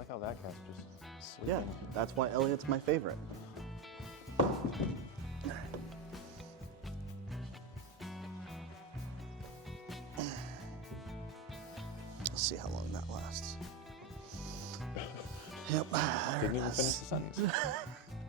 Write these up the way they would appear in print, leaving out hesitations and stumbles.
like how that cat's just sleeping. Yeah, that's why Elliot's my favorite. Let's see how long that lasts. Yep. Didn't even finish the sentence.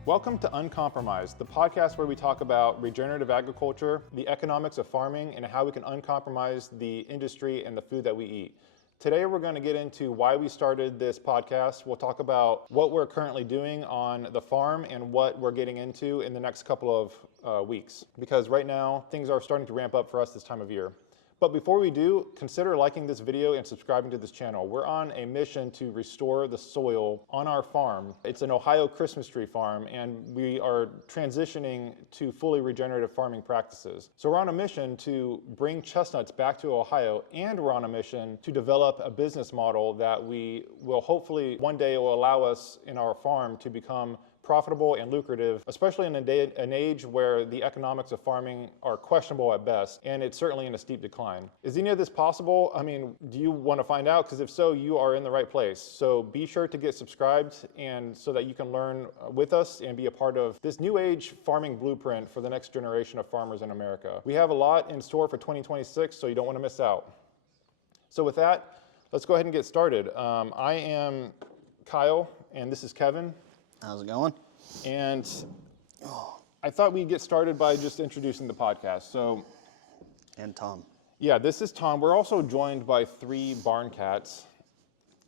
Welcome to Uncompromised, the podcast where we talk about regenerative agriculture, the economics of farming, and how we can uncompromise the industry and the food that we eat. Today we're going to get into why we started this podcast. We'll talk about what we're currently doing on the farm and what we're getting into in the next couple of weeks. Because right now, things are starting to ramp up for us this time of year. But before we do, consider liking this video and subscribing to this channel. We're on a mission to restore the soil on our farm. It's an Ohio Christmas tree farm, and we are transitioning to fully regenerative farming practices. So we're on a mission to bring chestnuts back to Ohio, and we're on a mission to develop a business model that we will hopefully one day will allow us in our farm to become profitable and lucrative, especially in an age where the economics of farming are questionable at best, and it's certainly in a steep decline. Is any of this possible? I mean, do you want to find out? Because if so, you are in the right place. So be sure to get subscribed, and so that you can learn with us and be a part of this new age farming blueprint for the next generation of farmers in America. We have a lot in store for 2026, so you don't want to miss out. So with that, let's go ahead and get started. I am Kyle, and this is Kevin. How's it going? And I thought we'd get started by just introducing the podcast. So, And Tom. yeah, this is Tom. We're also joined by 3 barn cats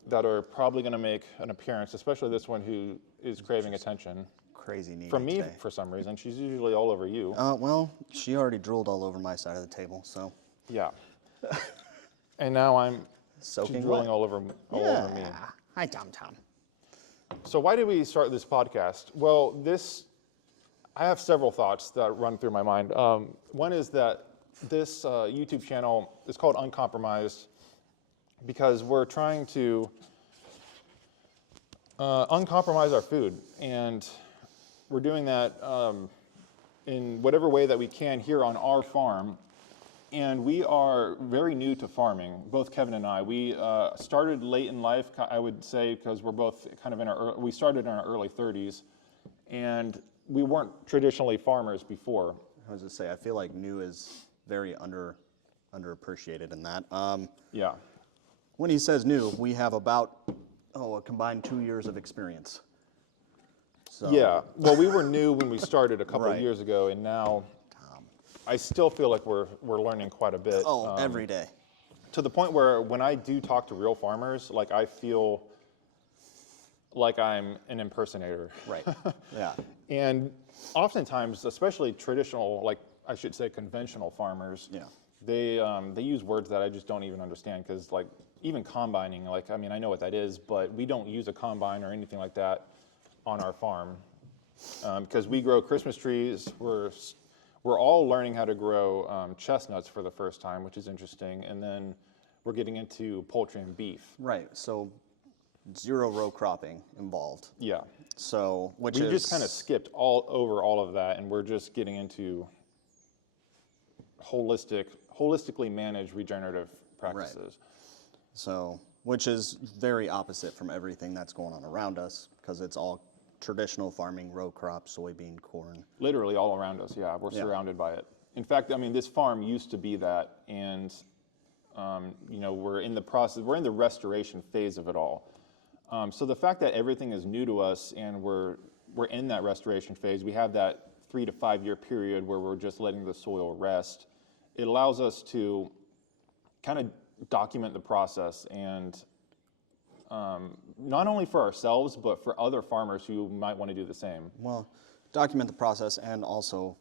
that are probably going to make an appearance, especially this one who is craving attention. Crazy needy From me, today. for some reason. She's usually all over you. Well, she already drooled all over my side of the table, so. Yeah. And now she's Soaking drooling wet. all over me. Hi, Tom. So why did we start this podcast? Well, I have several thoughts that run through my mind. One is that this YouTube channel is called Uncompromised because we're trying to uncompromise our food. And we're doing that in whatever way that we can here on our farm. And we are very new to farming, both Kevin and I. We started late in life, I would say, because we're both kind of we started in our early 30s, and we weren't traditionally farmers before. I was going to say, I feel like new is very underappreciated in that. Yeah. When he says new, we have about, a combined 2 years of experience. So, Yeah. Well, we were new when we started a couple of Right. years ago, and now I still feel like we're learning quite a bit. Every day. To the point where when I do talk to real farmers, like I feel like I'm an impersonator. Right. Yeah. And oftentimes, especially traditional, like I should say conventional farmers, Yeah. they use words that I just don't even understand, because like even combining, like, I mean, I know what that is, but we don't use a combine or anything like that on our farm, because we grow Christmas trees. We're all learning how to grow chestnuts for the first time, which is interesting. And then we're getting into poultry and beef. Right. So 0 row cropping involved. Yeah. So, We just kind of skipped all over all of that, and we're just getting into holistically managed regenerative practices. So, which is very opposite from everything that's going on around us, because it's all traditional farming, row crop, soybean, corn. Literally all around us, yeah. We're surrounded by it. In fact, I mean, this farm used to be that, and we're in the restoration phase of it all. So the fact that everything is new to us and we're in that restoration phase, we have that 3 to 5 year period where we're just letting the soil rest. It allows us to kind of document the process, and not only for ourselves, but for other farmers who might want to do the same. Well, document the process, and also,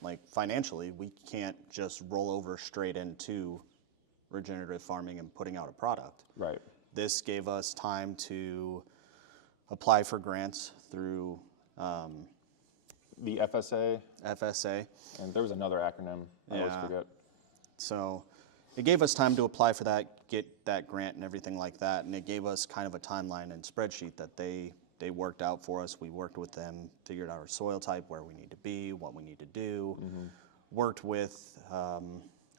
like, financially, we can't just roll over straight into regenerative farming and putting out a product. Right. This gave us time to apply for grants through The FSA, FSA. and there was another acronym, I always forget. So it gave us time to apply for that, get that grant and everything like that, and it gave us kind of a timeline and spreadsheet that they worked out for us. We worked with them, figured out our soil type, where we need to be, what we need to do, worked with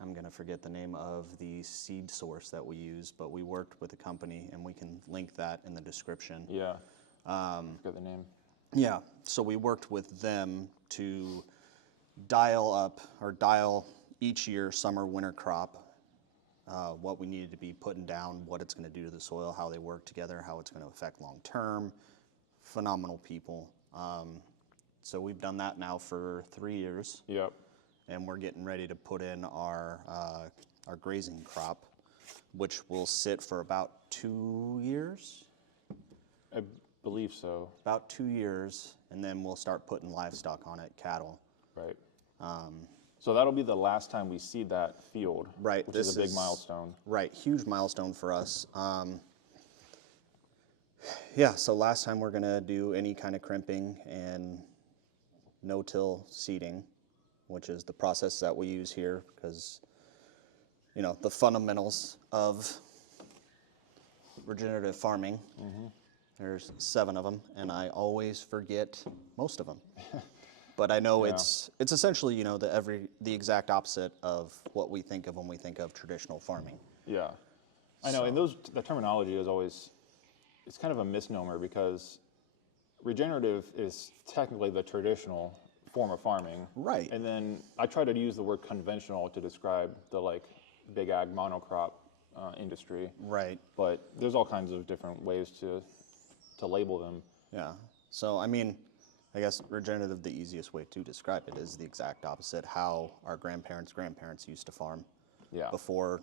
I'm going to forget the name of the seed source that we use, but we worked with a company, and we can link that in the description. Yeah. I forget the name. Yeah, so we worked with them to dial each year, summer, winter crop, what we needed to be putting down, what it's going to do to the soil, how they work together, how it's going to affect long term. Phenomenal people. So we've done that now for 3 years. Yep. And we're getting ready to put in our grazing crop, which will sit for about 2 years. I believe so. About 2 years, and then we'll start putting livestock on it, cattle. Right. So that'll be the last time we see that field, Right. which is a big milestone. Right, huge milestone for us. Yeah, so last time we're gonna do any kind of crimping and no-till seeding, which is the process that we use here, because, you know, the fundamentals of regenerative farming, there's 7 of them, and I always forget most of them. But I know it's essentially, you know, the exact opposite of what we think of when we think of traditional farming. Yeah. I know, and the terminology is always, it's kind of a misnomer, because regenerative is technically the traditional form of farming. Right. And then I try to use the word conventional to describe the like big ag monocrop industry. Right. But there's all kinds of different ways to label them. Yeah. So, I mean, I guess regenerative, the easiest way to describe it is the exact opposite, how our grandparents' grandparents used to farm. Yeah. Before,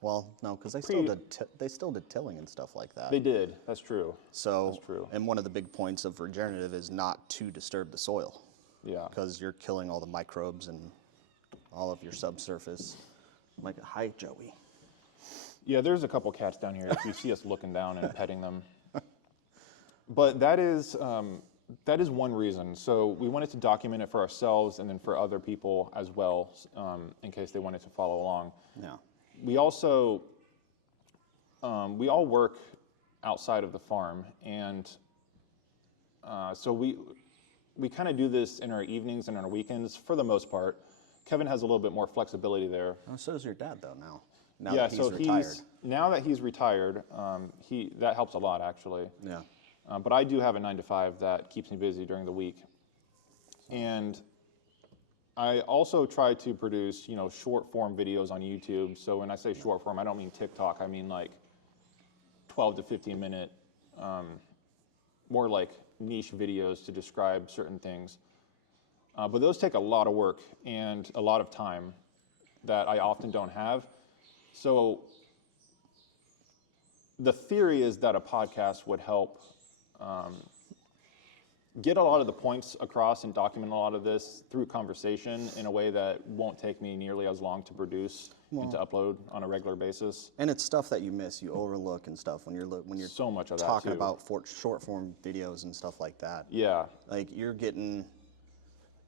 well, no, because they still did tilling and stuff like that. They did. That's true. So, That's true. And one of the big points of regenerative is not to disturb the soil. Yeah. Because you're killing all the microbes and all of your subsurface. Like, hi, Joey. Yeah, there's a couple cats down here if you see us looking down and petting them. But that is one reason. So we wanted to document it for ourselves and then for other people as well, in case they wanted to follow along. Yeah. We also, we all work outside of the farm, and so we kind of do this in our evenings and our weekends for the most part. Kevin has a little bit more flexibility there. Oh, so does your dad, though, now. Yeah, that he's retired. Now that he's retired, that helps a lot, actually. Yeah. But I do have a 9-to-5 that keeps me busy during the week. And I also try to produce, you know, short form videos on YouTube. So when I say short form, I don't mean TikTok. I mean like 12 to 15 minute, more like niche videos to describe certain things. But those take a lot of work and a lot of time that I often don't have. So the theory is that a podcast would help get a lot of the points across and document a lot of this through conversation in a way that won't take me nearly as long to produce and to upload on a regular basis. And it's stuff that you miss, you overlook and stuff when you're so much of that talking too. about short form videos and stuff like that. Yeah. Like you're getting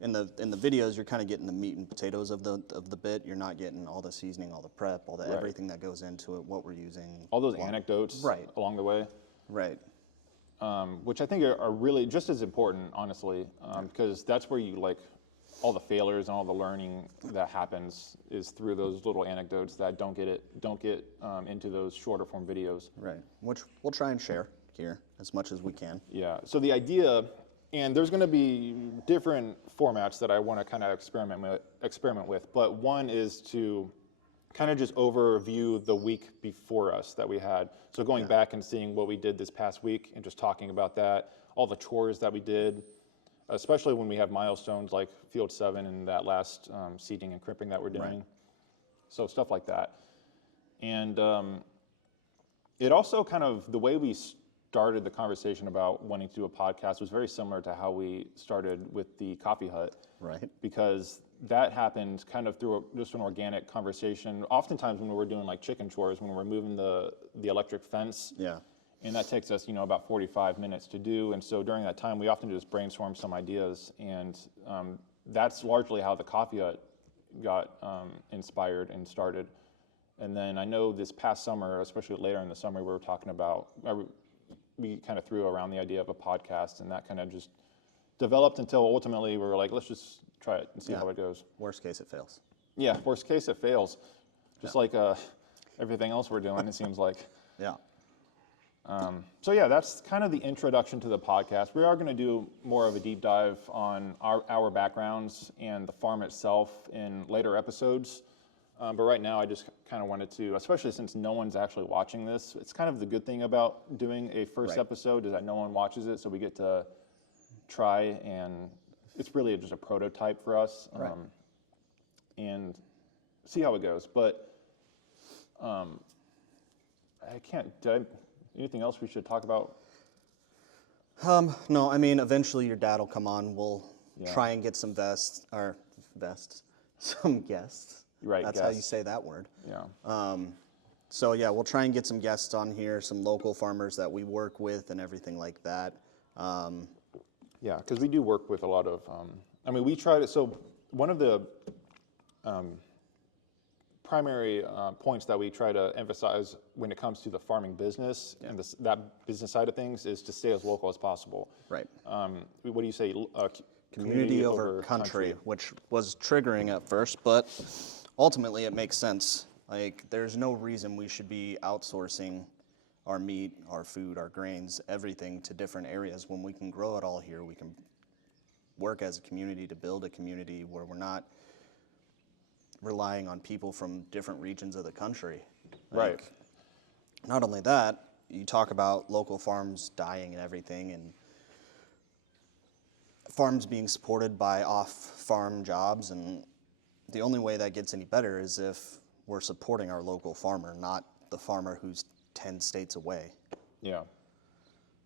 in the videos, you're kind of getting the meat and potatoes of the bit. You're not getting all the seasoning, all the prep, all the everything that goes into it, what we're using, all those anecdotes along the way. Right. Which I think are really just as important, honestly, because that's where you like all the failures and all the learning that happens is through those little anecdotes that don't get into those shorter form videos. Right. Which we'll try and share here as much as we can. Yeah. So the idea, and there's going to be different formats that I want to kind of experiment with, but one is to kind of just overview the week before us that we had. So going back and seeing what we did this past week and just talking about that, all the chores that we did, especially when we have milestones like Field 7 and that last seeding and crimping that we're doing. Right. So stuff like that. And it also kind of, the way we started the conversation about wanting to do a podcast was very similar to how we started with the coffee hut. Right. Because that happened kind of through just an organic conversation. Oftentimes when we're doing like chicken chores, when we're moving the electric fence, and that takes us, you know, about 45 minutes to do. And so during that time, we often just brainstorm some ideas, and that's largely how the coffee hut got inspired and started. And then I know this past summer, especially later in the summer, we were talking about, we kind of threw around the idea of a podcast, and that kind of just developed until ultimately we were like, let's just try it and see how it goes. Worst case, it fails. Yeah, worst case, it fails. Just like everything else we're doing, it seems like. Yeah. So yeah, that's kind of the introduction to the podcast. We are going to do more of a deep dive on our backgrounds and the farm itself in later episodes. But right now, I just kind of wanted to, especially since no one's actually watching this, it's kind of the good thing about doing a first episode is that no one watches it, so we get to try, and it's really just a prototype for us, and see how it goes. But anything else we should talk about? No, I mean, eventually your dad will come on. We'll try and get some some guests. Right, That's how you say that word. Yeah. So yeah, we'll try and get some guests on here, some local farmers that we work with and everything like that. Yeah, because we do work with a lot of, I mean, we try to, so one of the primary points that we try to emphasize when it comes to the farming business and that business side of things is to stay as local as possible. Right. What do you say? Community over country, which was triggering at first, but ultimately it makes sense. Like, there's no reason we should be outsourcing our meat, our food, our grains, everything to different areas when we can grow it all here. We can work as a community to build a community where we're not relying on people from different regions of the country. Right. Not only that, you talk about local farms dying and everything, and farms being supported by off-farm jobs, and the only way that gets any better is if we're supporting our local farmer, not the farmer who's 10 states away. Yeah.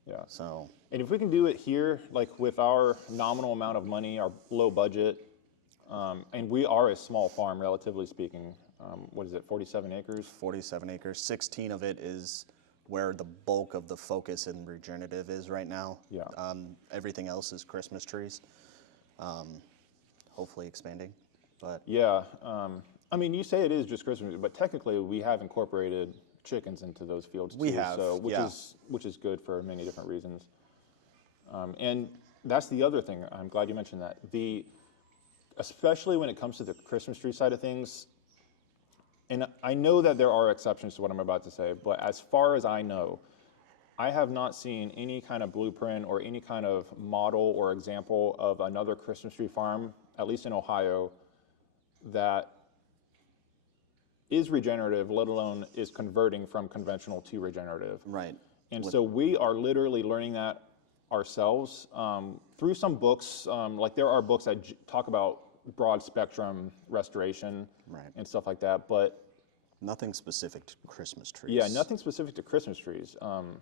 Yeah. So. And if we can do it here, like with our nominal amount of money, our low budget, and we are a small farm, relatively speaking. What is it, 47 acres? 47 acres. 16 of it is where the bulk of the focus in regenerative is right now. Yeah. Everything else is Christmas trees, hopefully expanding. But yeah, I mean, you say it is just Christmas, but technically we have incorporated chickens into those fields too. We have, so which is good for many different reasons. And that's the other thing. I'm glad you mentioned that. Especially when it comes to the Christmas tree side of things, and I know that there are exceptions to what I'm about to say, but as far as I know, I have not seen any kind of blueprint or any kind of model or example of another Christmas tree farm, at least in Ohio, that is regenerative, let alone is converting from conventional to regenerative. right. And so we are literally learning that ourselves through some books. Like there are books that talk about broad spectrum restoration and stuff like that, but nothing specific to Christmas trees. yeah, nothing specific to Christmas trees,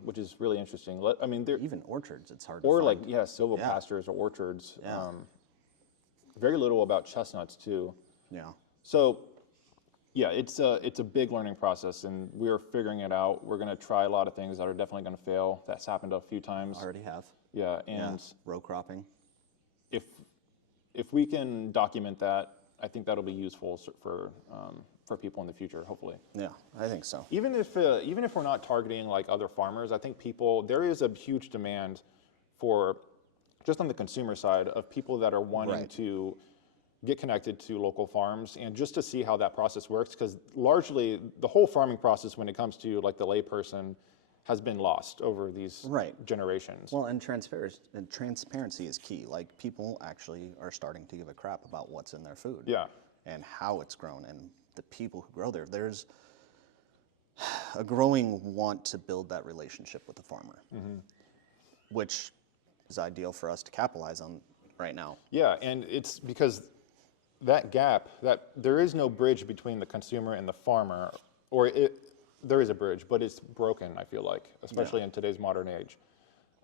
which is really interesting. I mean, Even orchards, it's hard to or find. like silvopastures or orchards. Yeah. Very little about chestnuts too. Yeah. So yeah, it's a big learning process, and we're figuring it out. We're going to try a lot of things that are definitely going to fail. That's happened a few times. Already have. Yeah, and row cropping. if we can document that, I think that'll be useful for people in the future, hopefully. Yeah, I think so. Even if we're not targeting like other farmers, I think there is a huge demand for, just on the consumer side, of people that are wanting to get connected to local farms and just to see how that process works, because largely the whole farming process when it comes to like the layperson has been lost over these generations. Well, and transparency is key. Like, people actually are starting to give a crap about what's in their food. Yeah. And how it's grown and the people who grow there. There's a growing want to build that relationship with the farmer, which is ideal for us to capitalize on right now. Yeah, and it's because that gap, that there is no bridge between the consumer and the farmer, or there is a bridge, but it's broken, I feel like, especially in today's modern age.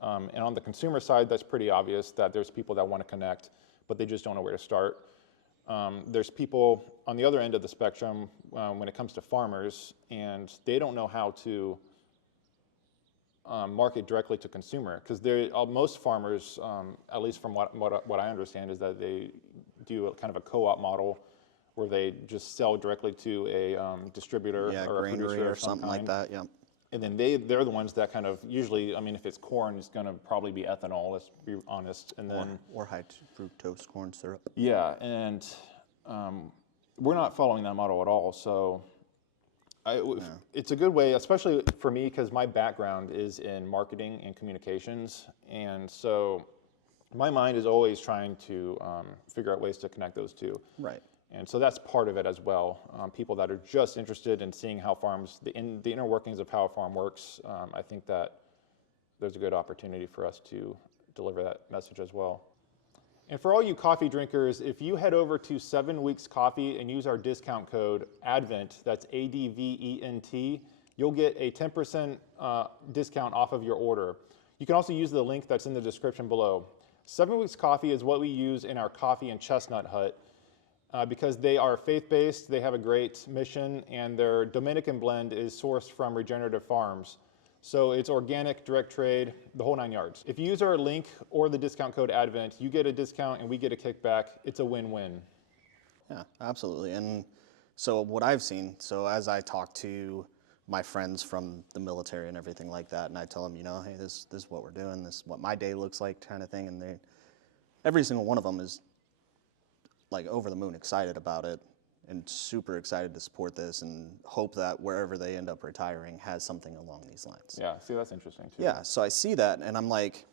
And on the consumer side, that's pretty obvious that there's people that want to connect, but they just don't know where to start. There's people on the other end of the spectrum when it comes to farmers, and they don't know how to market directly to consumer, because most farmers, at least from what I understand, is that they do a kind of a co-op model where they just sell directly to a distributor or a producer or something like that. Yeah. And then they're the ones that kind of usually, I mean, if it's corn, it's going to probably be ethanol. Let's be honest. And then or high fructose corn syrup. yeah, and we're not following that model at all. So it's a good way, especially for me, because my background is in marketing and communications. And so my mind is always trying to figure out ways to connect those two. Right. And so that's part of it as well. People that are just interested in seeing how farms, the inner workings of how a farm works, I think that there's a good opportunity for us to deliver that message as well. And for all you coffee drinkers, if you head over to 7 Weeks Coffee and use our discount code ADVENT, that's ADVENT, you'll get a 10% discount off of your order. You can also use the link that's in the description below. 7 Weeks Coffee is what we use in our coffee and chestnut hut because they are faith-based, they have a great mission, and their Dominican blend is sourced from regenerative farms. So it's organic, direct trade, the whole 9 yards. If you use our link or the discount code ADVENT, you get a discount and we get a kickback. It's a win-win. Yeah, absolutely. And so what I've seen, so as I talk to my friends from the military and everything like that, and I tell them, hey, this is what we're doing, this is what my day looks like kind of thing, and every single one of them is like over the moon excited about it and super excited to support this and hope that wherever they end up retiring has something along these lines. Yeah, see, that's interesting too. Yeah, so I see that and I'm like,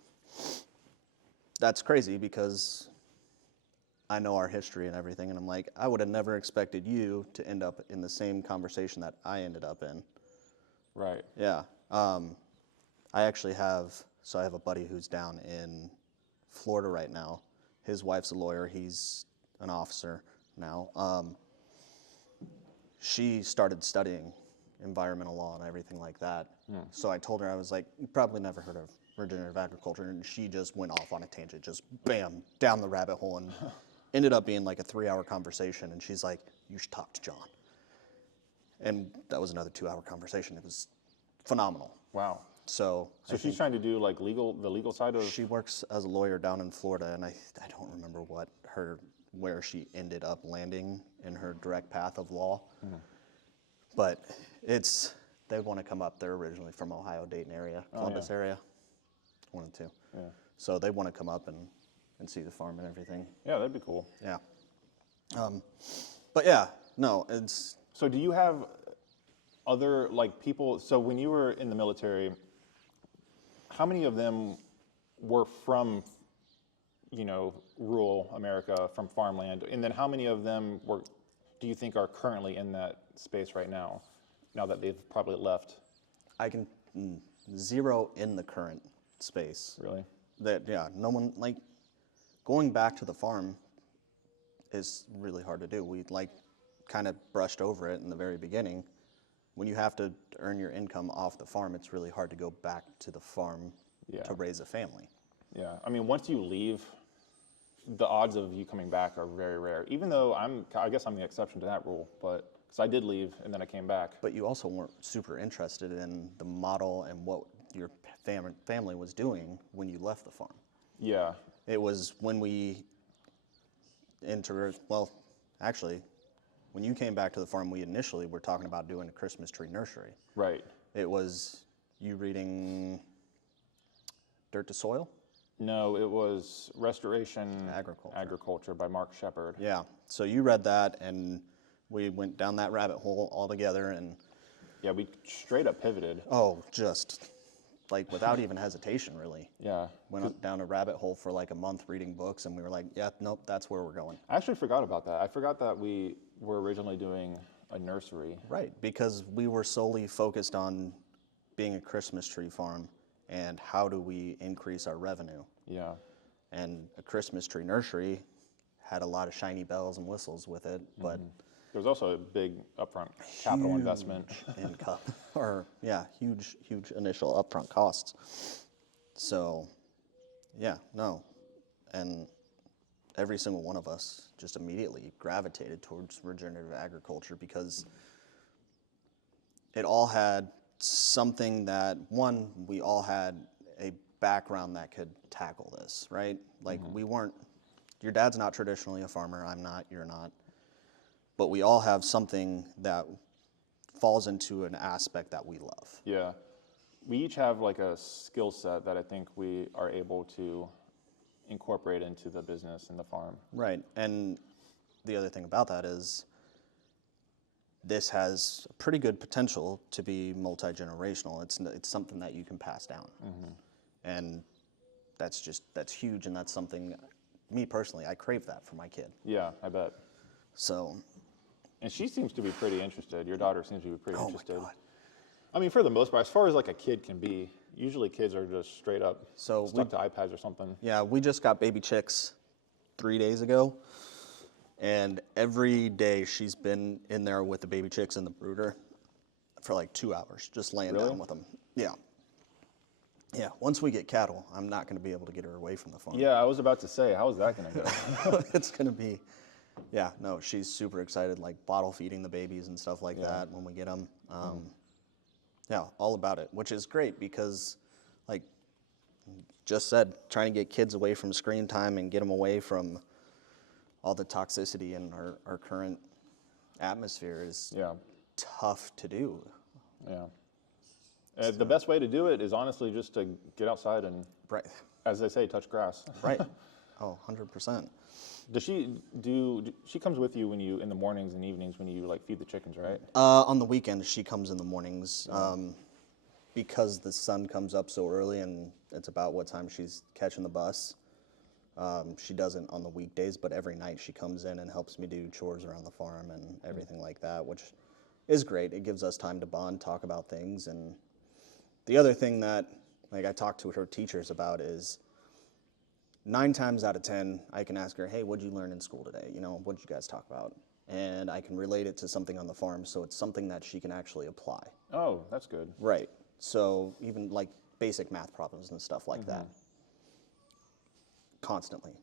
that's crazy because I know our history and everything, and I'm like, I would have never expected you to end up in the same conversation that I ended up in. Right. Yeah. I actually have a buddy who's down in Florida right now. His wife's a lawyer. He's an officer now. She started studying environmental law and everything like that. So I told her, I was like, you probably never heard of regenerative agriculture, and she just went off on a tangent, just bam, down the rabbit hole, and ended up being like a 3-hour conversation, and she's like, you should talk to John. And that was another 2-hour conversation. It was phenomenal. Wow. So she's trying to do like the legal side of... She works as a lawyer down in Florida, and I don't remember where she ended up landing in her direct path of law. But they want to come up. They're originally from Ohio, Dayton area, Columbus area, one of the two. Yeah. So they want to come up and see the farm and everything. Yeah, that'd be cool. Yeah. But yeah, no, it's... So do you have other people, so when you were in the military, how many of them were from, rural America, from farmland? And then how many of them do you think are currently in that space right now that they've probably left? I can zero in the current space. Really? No one, going back to the farm is really hard to do. We kind of brushed over it in the very beginning. When you have to earn your income off the farm, it's really hard to go back to the farm to raise a family. Yeah, I mean, once you leave, the odds of you coming back are very rare. Even though I guess I'm the exception to that rule, because I did leave and then I came back. But you also weren't super interested in the model and what your family was doing when you left the farm. Yeah. It was when we actually, when you came back to the farm, we initially were talking about doing a Christmas tree nursery. Right. It was you reading Dirt to Soil? No, it was Restoration Agriculture by Mark Shepard. Yeah, so you read that, and we went down that rabbit hole all together, and... Yeah, we straight up pivoted. Oh, just, without even hesitation, really. Yeah. Went down a rabbit hole for a month reading books, and we were like, yeah, nope, that's where we're going. I actually forgot about that. I forgot that we were originally doing a nursery. Right, because we were solely focused on being a Christmas tree farm and how do we increase our revenue. Yeah. And a Christmas tree nursery had a lot of shiny bells and whistles with it, but... There's also a big upfront capital investment. Huge initial upfront costs. So, yeah, no. And every single one of us just immediately gravitated towards regenerative agriculture because it all had something that, one, we all had a background that could tackle this, right? We weren't, your dad's not traditionally a farmer, I'm not, you're not. But we all have something that falls into an aspect that we love. Yeah. We each have a skill set that I think we are able to incorporate into the business and the farm. Right. And the other thing about that is this has pretty good potential to be multi-generational. It's something that you can pass down. And that's huge, and that's something, me personally, I crave that for my kid. Yeah, I bet. So. And she seems to be pretty interested. Your daughter seems to be pretty interested. My God. I mean, for the most part, as far as like a kid can be, usually kids are just straight up stuck to iPads or something. Yeah, we just got baby chicks 3 days ago, and every day she's been in there with the baby chicks and the brooder for like 2 hours, just laying down with them. Yeah. Yeah, once we get cattle, I'm not going to be able to get her away from the farm. Yeah, I was about to say, how is that going to go? It's going to be, yeah, no, she's super excited, like bottle feeding the babies and stuff like that when we get them. Yeah, all about it, which is great because, like just said, trying to get kids away from screen time and get them away from all the toxicity in our current atmosphere is tough to do. Yeah. The best way to do it is honestly just to get outside and, as they say, touch grass. Right. Oh, 100%. Does she comes with you when you, in the mornings and evenings when you like feed the chickens, right? On the weekends, she comes in the mornings. Because the sun comes up so early and it's about what time she's catching the bus. She doesn't on the weekdays, but every night she comes in and helps me do chores around the farm and everything like that, which is great. It gives us time to bond, talk about things. And the other thing that like I talk to her teachers about is 9 times out of 10, I can ask her, hey, what'd you learn in school today? You know, what did you guys talk about? And I can relate it to something on the farm, so it's something that she can actually apply. Oh, that's good. Right. So even like basic math problems and stuff like that. Constantly.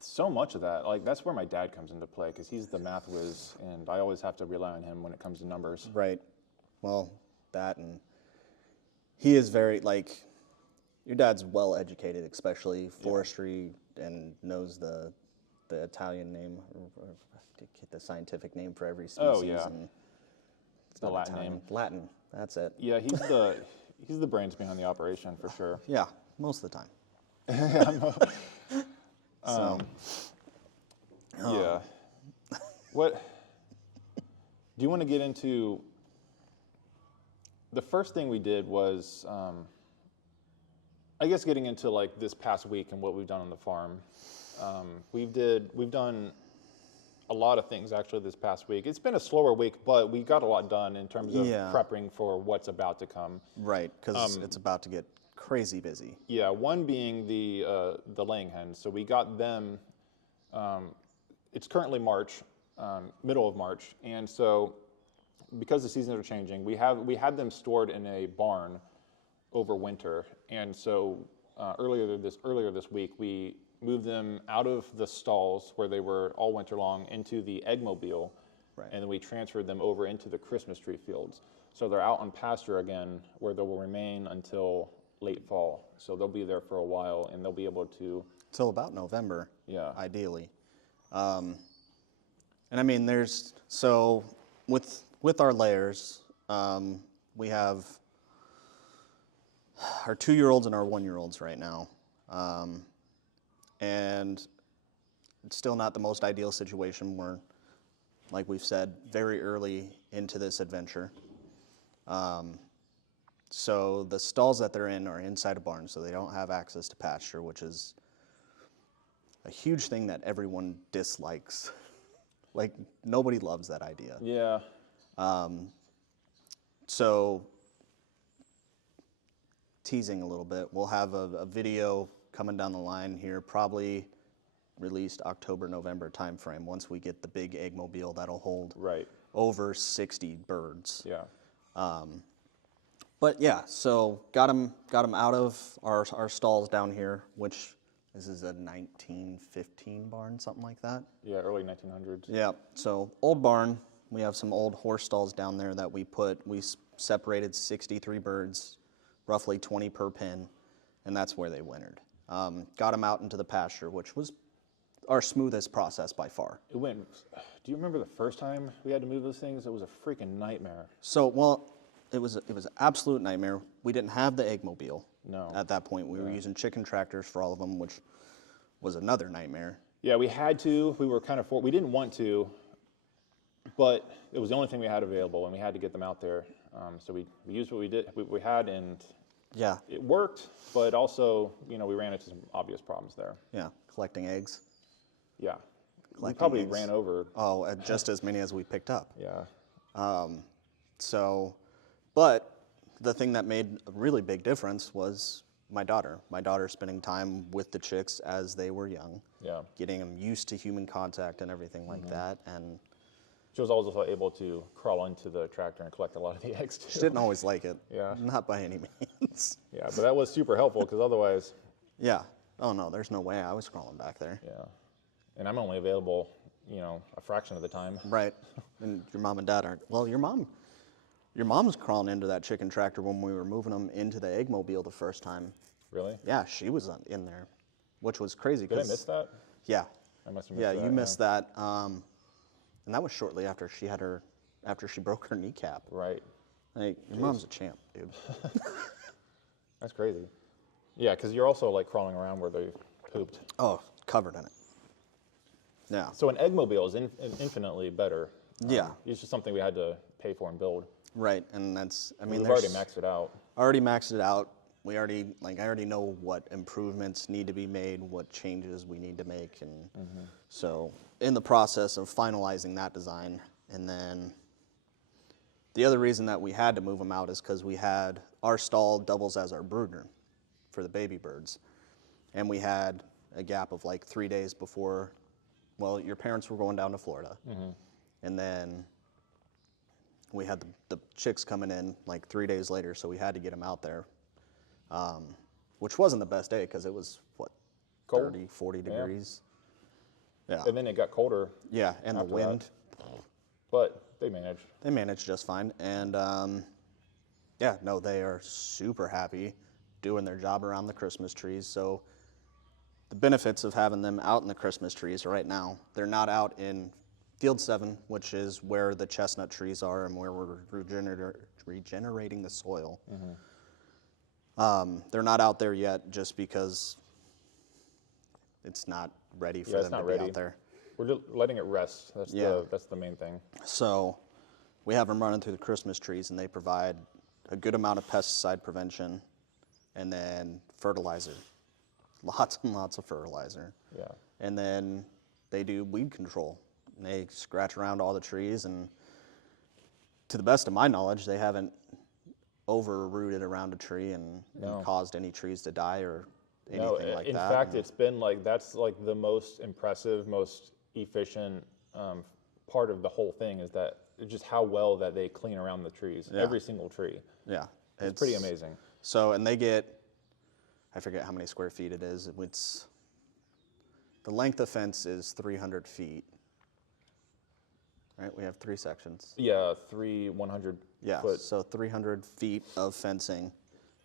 So much of that, like that's where my dad comes into play because he's the math whiz and I always have to rely on him when it comes to numbers. Right. Well, that, and he is very, like, your dad's well educated, especially forestry, and knows the Italian name, or the scientific name for every species. Oh, yeah. And it's the not Latin Italian. name. Latin, that's it. Yeah, he's the brains behind the operation for sure. Yeah, most of the time. Yeah. What do you want to get into? The first thing we did was, I guess, getting into like this past week and what we've done on the farm. We've done a lot of things actually this past week. It's been a slower week, but we got a lot done in terms of prepping for what's about to come. Right, because it's about to get crazy busy. Yeah, one being the laying hens. So we got them. It's currently March, middle of March, and so because the seasons are changing, we had them stored in a barn over winter, and so earlier this week we moved them out of the stalls where they were all winter long into the eggmobile, and then we transferred them over into the Christmas tree fields. So they're out on pasture again, where they will remain until late fall. So they'll be there for a while, and they'll be able to till about November. Yeah, ideally. And I mean, there's so with our layers, we have our 2-year-olds and our 1-year-olds right now. And it's still not the most ideal situation. We're, like we've said, very early into this adventure. So the stalls that they're in are inside a barn, so they don't have access to pasture, which is a huge thing that everyone dislikes. Like, nobody loves that idea. Yeah. So, teasing a little bit, we'll have a video coming down the line here, probably released October, November timeframe, once we get the big eggmobile that'll hold over 60 birds. Yeah. But yeah, so got them out of our stalls down here, which this is a 1915 barn, something like that. Yeah, early 1900s. Yeah, so old barn. We have some old horse stalls down there that we separated 63 birds, roughly 20 per pen, and that's where they wintered. Got them out into the pasture, which was our smoothest process by far. Do you remember the first time we had to move those things? It was a freaking nightmare. So, well, it was an absolute nightmare. We didn't have the eggmobile. No. At that point, we were using chicken tractors for all of them, which was another nightmare. Yeah, we had to. We were kind of we didn't want to, but it was the only thing we had available, and we had to get them out there. So we used what we had, and Yeah. it worked, but also, we ran into some obvious problems there. Yeah. Collecting eggs. Yeah. We Collecting probably eggs. ran over. Oh, just as many as we picked up. Yeah. But the thing that made a really big difference was my daughter. My daughter spending time with the chicks as they were young. Yeah. Getting them used to human contact and everything like that. And She was also able to crawl into the tractor and collect a lot of the eggs too. she didn't always like it. Yeah. Not by any means. Yeah, but that was super helpful because otherwise, Yeah. Oh no, there's no way I was crawling back there. yeah. And I'm only available, a fraction of the time. Right. And your mom and dad aren't. Well, your mom's crawling into that chicken tractor when we were moving them into the Eggmobile the first time. Really? Yeah, she was in there, which was crazy. Did I miss that? Yeah. I must have missed that. Yeah, you missed that. And that was shortly after she broke her kneecap. Right. Like, your mom's a champ, dude. That's crazy. Yeah, because you're also like crawling around where they pooped. Oh, covered in it. Yeah. So an Eggmobile is infinitely better. Yeah. It's just something we had to pay for and build. Right, and that's, I mean, We've already maxed it out. Already maxed it out. I already know what improvements need to be made, what changes we need to make, and so in the process of finalizing that design. And then the other reason that we had to move them out is because we had our stall doubles as our brooder for the baby birds, and we had a gap of like 3 days before. Well, your parents were going down to Florida, and then we had the chicks coming in like 3 days later, so we had to get them out there. Which wasn't the best day because it was, what, Cold. 30, 40 degrees. Yeah. And then it got colder. Yeah, and the after wind. But they managed. They managed just fine. And yeah, no, they are super happy doing their job around the Christmas trees. So the benefits of having them out in the Christmas trees right now, they're not out in Field 7, which is where the chestnut trees are and where we're regenerating the soil. They're not out there yet just because it's not ready for them to be out there. We're just letting it rest. That's Yeah. that's the main thing. So we have them running through the Christmas trees, and they provide a good amount of pesticide prevention and then fertilizer. Lots and lots of fertilizer. Yeah. And then they do weed control. And they scratch around all the trees, and to the best of my knowledge, they haven't over-rooted around a tree and caused any trees to die or anything like that. In fact, it's been like, that's like the most impressive, most efficient part of the whole thing is that just how well that they clean around the trees, every single tree. Yeah. It's pretty amazing. So, and they get, I forget how many square feet it is. The length of fence is 300 feet. Right, we have 3 sections. Yeah, 100 Yeah, foot. so 300 feet of fencing,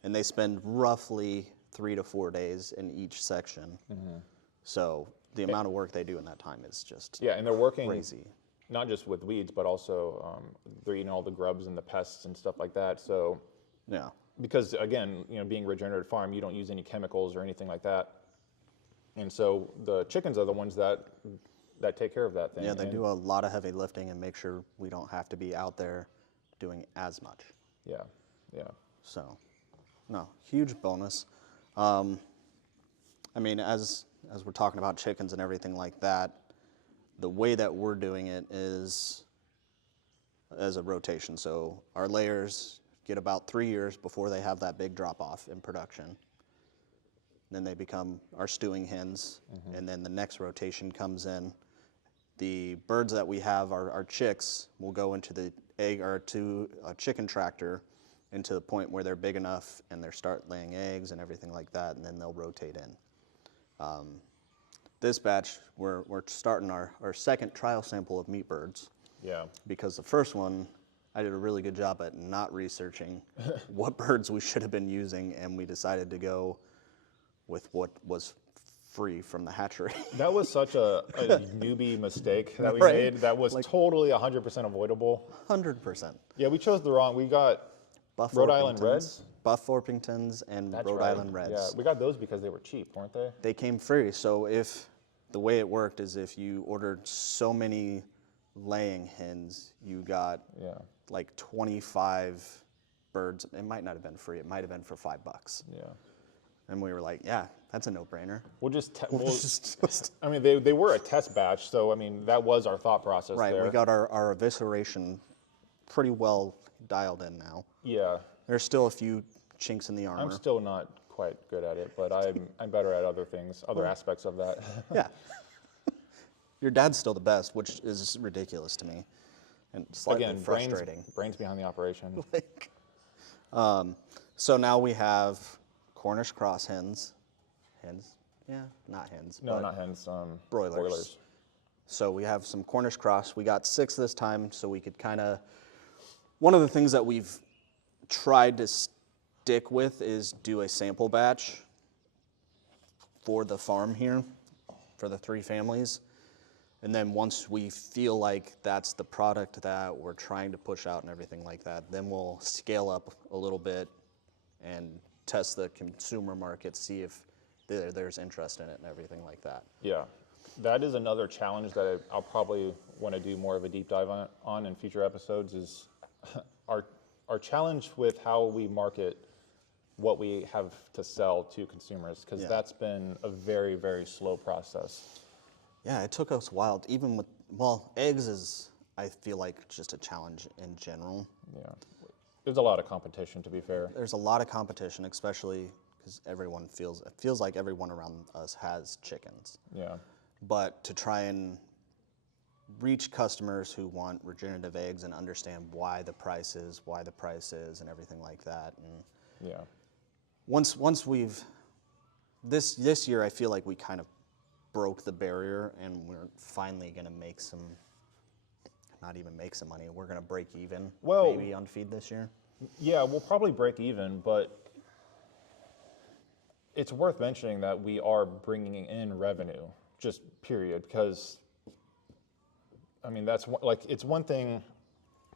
and they spend roughly 3 to 4 days in each section. So the amount of work they do in that time is just Yeah, and they're working crazy. not just with weeds, but also they're eating all the grubs and the pests and stuff like that. So Yeah, because again, being a regenerative farm, you don't use any chemicals or anything like that. And so the chickens are the ones that take care of that thing. yeah, they do a lot of heavy lifting and make sure we don't have to be out there doing as much. Yeah, yeah. So, no, huge bonus. I mean, as we're talking about chickens and everything like that, the way that we're doing it is as a rotation. So our layers get about 3 years before they have that big drop off in production. Then they become our stewing hens, and then the next rotation comes in. The birds that we have, our chicks, will go into the egg or to a chicken tractor, into the point where they're big enough and they start laying eggs and everything like that, and then they'll rotate in. This batch, we're starting our second trial sample of meat birds. Yeah. Because the first one, I did a really good job at not researching what birds we should have been using, and we decided to go with what was free from the hatchery. That was such a newbie mistake that we Right. made. That was totally 100% avoidable. 100%. Yeah, we chose the wrong. We got Buff Rhode Island Orpingtons, Reds. Buff Orpingtons and That's Rhode right. Island Reds. Yeah, we got those because they were cheap, weren't they? They came free. So if the way it worked is if you ordered so many laying hens, you got Yeah. like 25 birds. It might not have been free. It might have been for $5. Yeah. And we were like, yeah, that's a no-brainer. We'll just, Just- I mean, they were a test batch, so I mean, that was our thought process right, there. we got our evisceration pretty well dialed in now. Yeah. There's still a few chinks in the armor. I'm still not quite good at it, but I'm better at other things, other aspects of that. Yeah. Your dad's still the best, which is ridiculous to me and slightly Again, frustrating. brains behind the operation. Like, so now we have Cornish cross hens. Hens? Yeah, not hens. No, but not hens. broilers. So we have some Cornish cross. We got 6 this time, so we could kind of. One of the things that we've tried to stick with is do a sample batch for the farm here, for the 3 families. And then once we feel like that's the product that we're trying to push out and everything like that, then we'll scale up a little bit and test the consumer market, see if there's interest in it and everything like that. Yeah. That is another challenge that I'll probably want to do more of a deep dive on in future episodes is our challenge with how we market what we have to sell to consumers, because that's been a very, very slow process. Yeah, it took us a while, even with, well, eggs is, I feel like, just a challenge in general. Yeah. There's a lot of competition, to be fair. There's a lot of competition, especially because it feels like everyone around us has chickens. Yeah. But to try and reach customers who want regenerative eggs and understand why the price is, and everything like that. And Yeah. once we've, this year, I feel like we kind of broke the barrier, and we're finally going to not even make some money. We're going to break even, maybe on feed this year. Yeah, we'll probably break even, but it's worth mentioning that we are bringing in revenue, just period, because, I mean, that's like, it's one thing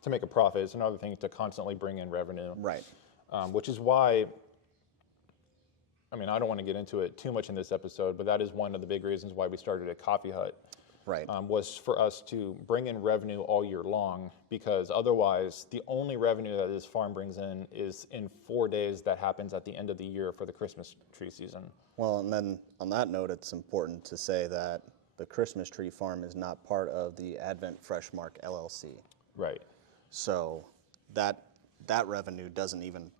to make a profit, it's another thing to constantly bring in revenue. Right. Which is why, I mean, I don't want to get into it too much in this episode, but that is one of the big reasons why we started a coffee hut. Right. Was for us to bring in revenue all year long, because otherwise the only revenue that this farm brings in is in 4 days that happens at the end of the year for the Christmas tree season. Well, and then on that note, it's important to say that the Christmas tree farm is not part of the Advent Fresh Mark LLC. Right. So that revenue doesn't even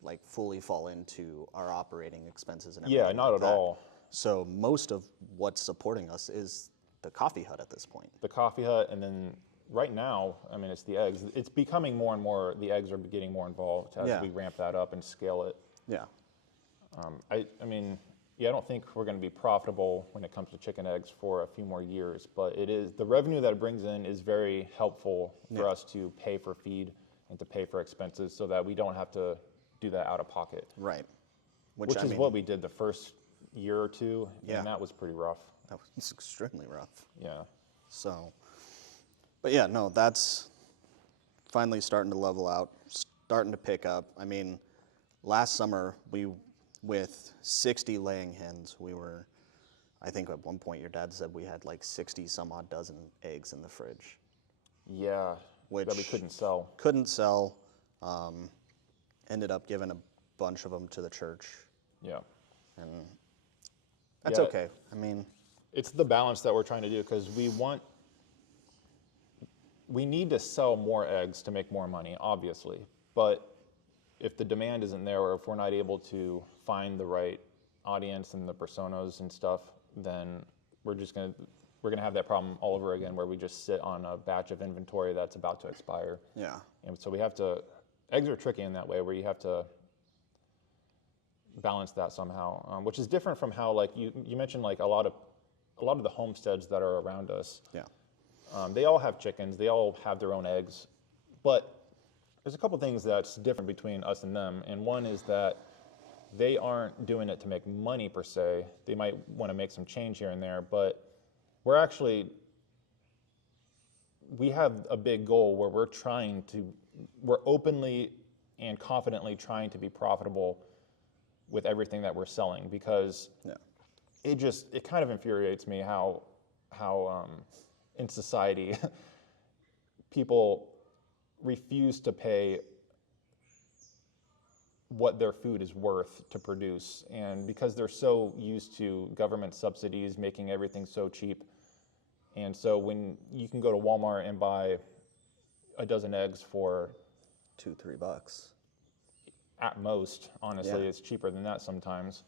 like fully fall into our operating expenses and everything. Yeah, not like at that. all. So most of what's supporting us is the coffee hut at this point. The coffee hut, and then right now, I mean, it's the eggs. It's becoming more and more, the eggs are getting more involved as we ramp that up and scale it. Yeah. I mean, yeah, I don't think we're going to be profitable when it comes to chicken eggs for a few more years, but it is, the revenue that it brings in is very helpful for us to pay for feed and to pay for expenses so that we don't have to do that out of pocket. Right. Which is what we did the first year or two, and that was pretty rough. That was extremely rough. Yeah. So, but yeah, no, that's finally starting to level out, starting to pick up. I mean, last summer, with 60 laying hens, I think at one point your dad said we had like 60 some odd dozen eggs in the fridge. Yeah, which that we couldn't sell. Couldn't sell. Ended up giving a bunch of them to the church. Yeah. And that's okay. I mean, it's the balance that we're trying to do, because we need to sell more eggs to make more money, obviously. But if the demand isn't there, or if we're not able to find the right audience and the personas and stuff, then we're gonna have that problem all over again, where we just sit on a batch of inventory that's about to expire. Yeah. And so eggs are tricky in that way, where you have to balance that somehow, which is different from how, like you mentioned, like a lot of the homesteads that are around us. Yeah. They all have chickens, they all have their own eggs, but there's a couple things that's different between us and them, and one is that they aren't doing it to make money per se. They might want to make some change here and there, but we have a big goal where we're openly and confidently trying to be profitable with everything that we're selling, because it kind of infuriates me how in society, people refuse to pay what their food is worth to produce. And because they're so used to government subsidies making everything so cheap, and so when you can go to Walmart and buy a dozen eggs for $2-3 at most, honestly, Yeah. it's cheaper than that sometimes.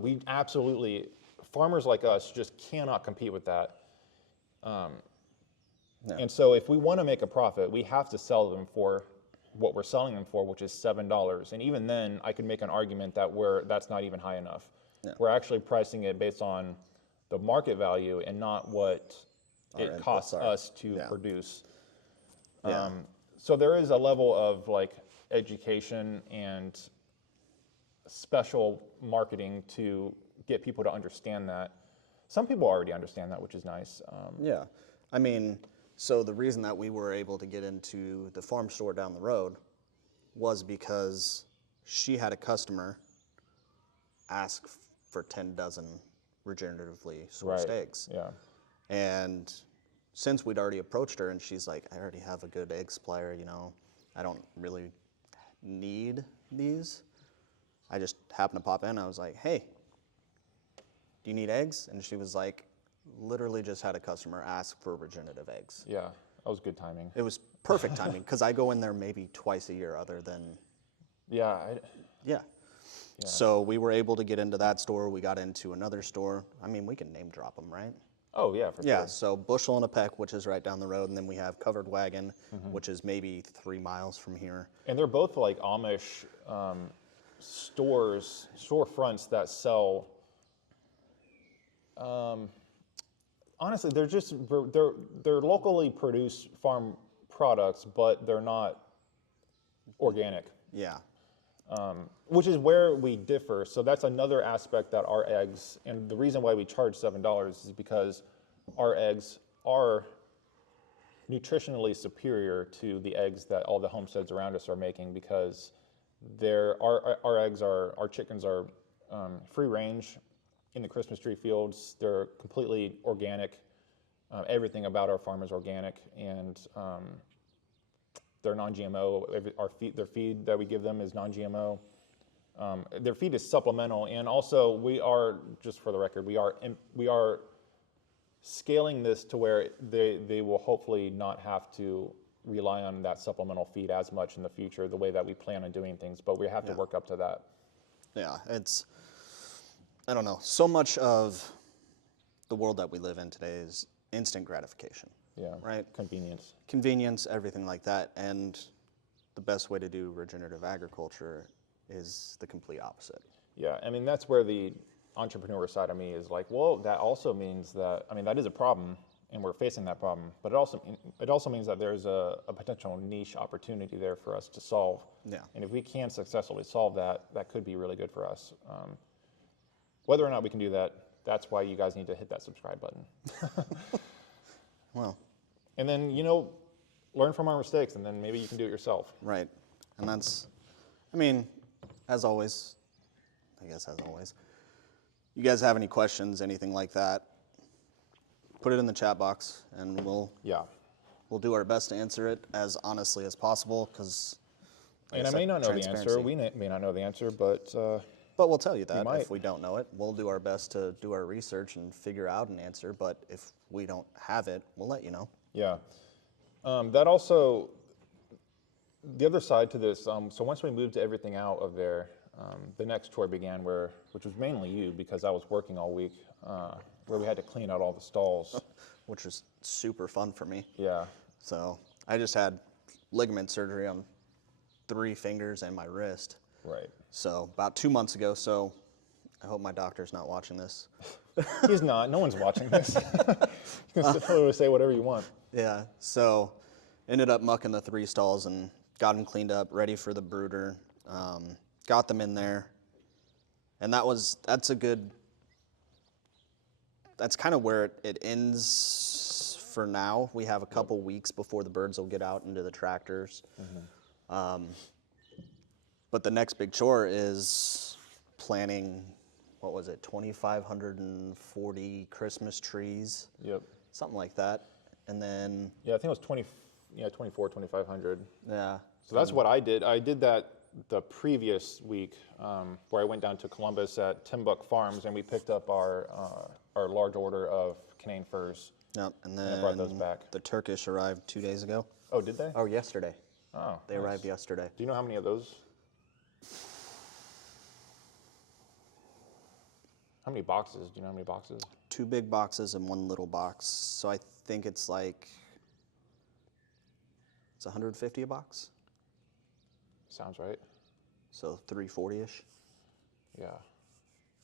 We absolutely, farmers like us just cannot compete with that. No. And so if we want to make a profit, we have to sell them for what we're selling them for, which is $7. And even then, I could make an argument that that's not even high enough. Yeah. We're actually pricing it based on the market value and not what it costs us to produce. Yeah. So there is a level of like education and special marketing to get people to understand that. Some people already understand that, which is nice. Yeah. I mean, so the reason that we were able to get into the farm store down the road was because she had a customer ask for 10 dozen regeneratively sourced eggs. Yeah. And since we'd already approached her and she's like, I already have a good egg supplier, you know, I don't really need these. I just happened to pop in. I was like, hey, do you need eggs? And she was like, literally just had a customer ask for regenerative eggs. Yeah, that was good timing. It was perfect timing because I go in there maybe twice a year other than. Yeah. Yeah. So we were able to get into that store. We got into another store. I mean, we can name drop them, right? Oh, yeah, for Yeah, sure. so Bushel and a Peck, which is right down the road, and then we have Covered Wagon, which is maybe 3 miles from here. And they're both like Amish storefronts that sell. Honestly, they're locally produced farm products, but they're not organic. Yeah. Which is where we differ. So that's another aspect that our eggs, and the reason why we charge $7 is because our eggs are nutritionally superior to the eggs that all the homesteads around us are making, because our chickens are free range in the Christmas tree fields. They're completely organic. Everything about our farm is organic, and they're non-GMO. Their feed that we give them is non-GMO. Their feed is supplemental, and also we are, just for the record, we are scaling this to where they will hopefully not have to rely on that supplemental feed as much in the future, the way that we plan on doing things, but we have to work up to that. Yeah, I don't know, so much of the world that we live in today is instant gratification. Yeah, right? Convenience, everything like that, and the best way to do regenerative agriculture is the complete opposite. Yeah, I mean, that's where the entrepreneur side of me is like, well, that also means that, I mean, that is a problem, and we're facing that problem, but it also means that there's a potential niche opportunity there for us to solve. Yeah. And if we can successfully solve that, that could be really good for us. Whether or not we can do that, that's why you guys need to hit that subscribe button. Well. And then, learn from our mistakes, and then maybe you can do it yourself. Right. And that's, I mean, as always, you guys have any questions, anything like that, put it in the chat box, and we'll do our best to answer it as honestly as possible, because, and I may not know the answer. We may not know the answer, but we'll tell you that if we don't know it. We'll do our best to do our research and figure out an answer, but if we don't have it, we'll let you know. Yeah. That also, the other side to this, so once we moved everything out of there, the next chore began which was mainly you, because I was working all week, where we had to clean out all the stalls. Which was super fun for me. Yeah. So I just had ligament surgery on 3 fingers and my wrist. Right. So about 2 months ago, so I hope my doctor's not watching this. He's not. No one's watching this. You can totally say whatever you want. Yeah. So ended up mucking the 3 stalls and got them cleaned up, ready for the brooder. Got them in there. And that's kind of where it ends for now. We have a couple weeks before the birds will get out into the tractors. Mm-hmm. But the next big chore is planting, 2,540 Christmas trees. Yep. something like that. And then, Yeah, I think it was 24, 2,500. yeah. So that's what I did. I did that the previous week, where I went down to Columbus at Timbuk Farms, and we picked up our large order of Canadian furs. Yep, and I brought those then back. the Turkish arrived 2 days ago. Oh, did they? Oh, yesterday. Oh, They nice. arrived yesterday. Do you know how many of those? How many boxes? Do you know how many boxes? 2 big boxes and 1 little box. So I think it's like, it's 150 a box. Sounds right. So 340-ish. Yeah.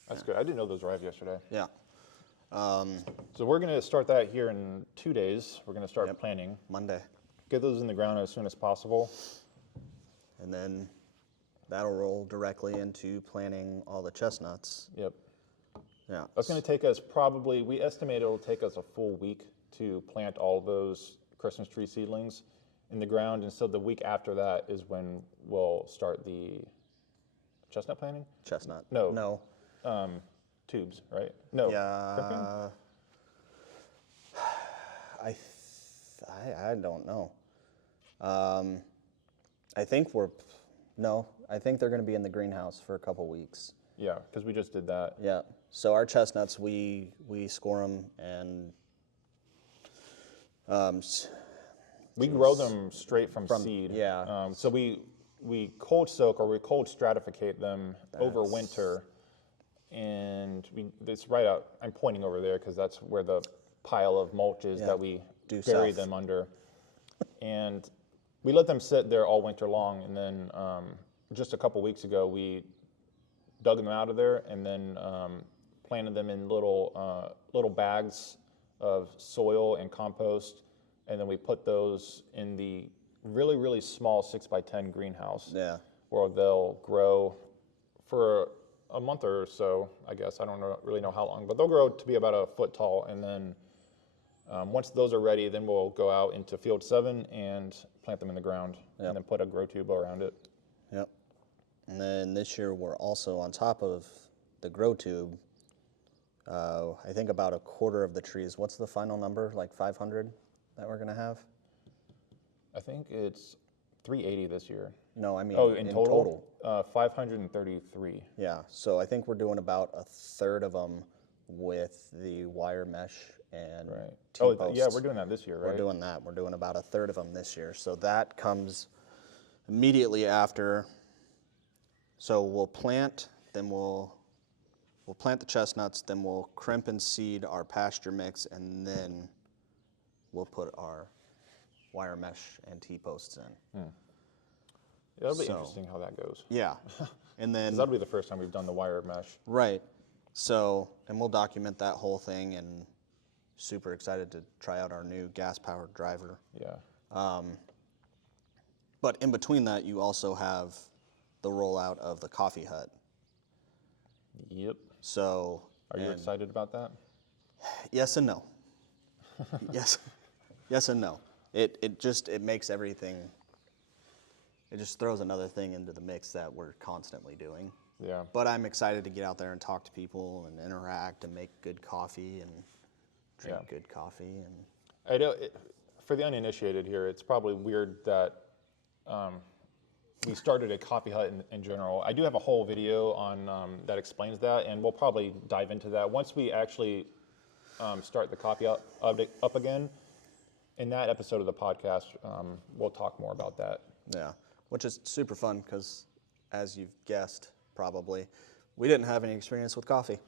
That's good. I didn't know those arrived yesterday. Yeah. So we're going to start that here in 2 days. We're going to start planting. Monday. Get those in the ground as soon as possible. And then that'll roll directly into planting all the chestnuts. Yep. Yeah. That's going to take us we estimate it'll take us a full week to plant all those Christmas tree seedlings in the ground. And so the week after that is when we'll start the chestnut planting? Chestnut. No. No. Tubes, right? No. Yeah. I don't know. I think I think they're going to be in the greenhouse for a couple weeks. Yeah, because we just did that. Yeah. So our chestnuts, we score them and we grow them straight from seed. Yeah. So we cold soak or we cold stratificate them over winter, and it's right out. I'm pointing over there because that's where the pile of mulch is that we bury them under, and we let them sit there all winter long. And then just a couple weeks ago, we dug them out of there and then planted them in little bags of soil and compost, and then we put those in the really, really small 6x10 greenhouse. Yeah. Where they'll grow for a month or so, I guess. I don't really know how long, but they'll grow to be about a foot tall. And then once those are ready, then we'll go out into field 7 and plant them in the ground, and then put a grow tube around it. Yep. And then this year we're also on top of the grow tube. I think about a quarter of the trees. What's the final number? Like 500 that we're gonna have? I think it's 380 this year. No, I mean in total? 533. Yeah. So I think we're doing about a third of them with the wire mesh and T-posts. Yeah, we're doing that this year, right? We're doing that. We're doing about a third of them this year. So that comes immediately after. So we'll plant, then we'll plant the chestnuts, then we'll crimp and seed our pasture mix, and then we'll put our wire mesh and T-posts in. It'll be interesting how that goes. Yeah. And then That'll be the first time we've done the wire mesh. right. So, and we'll document that whole thing, and super excited to try out our new gas-powered driver. Yeah. But in between that, you also have the rollout of the coffee hut. Yep. So, Are you excited about that? yes and no. Yes and no. It makes everything. It just throws another thing into the mix that we're constantly doing. Yeah. But I'm excited to get out there and talk to people and interact and make good coffee and drink good coffee. And I know for the uninitiated here, it's probably weird that we started a coffee hut in general. I do have a whole video on that explains that, and we'll probably dive into that once we actually start the coffee up again. In that episode of the podcast, we'll talk more about that. yeah, which is super fun because, as you've guessed, probably, we didn't have any experience with coffee.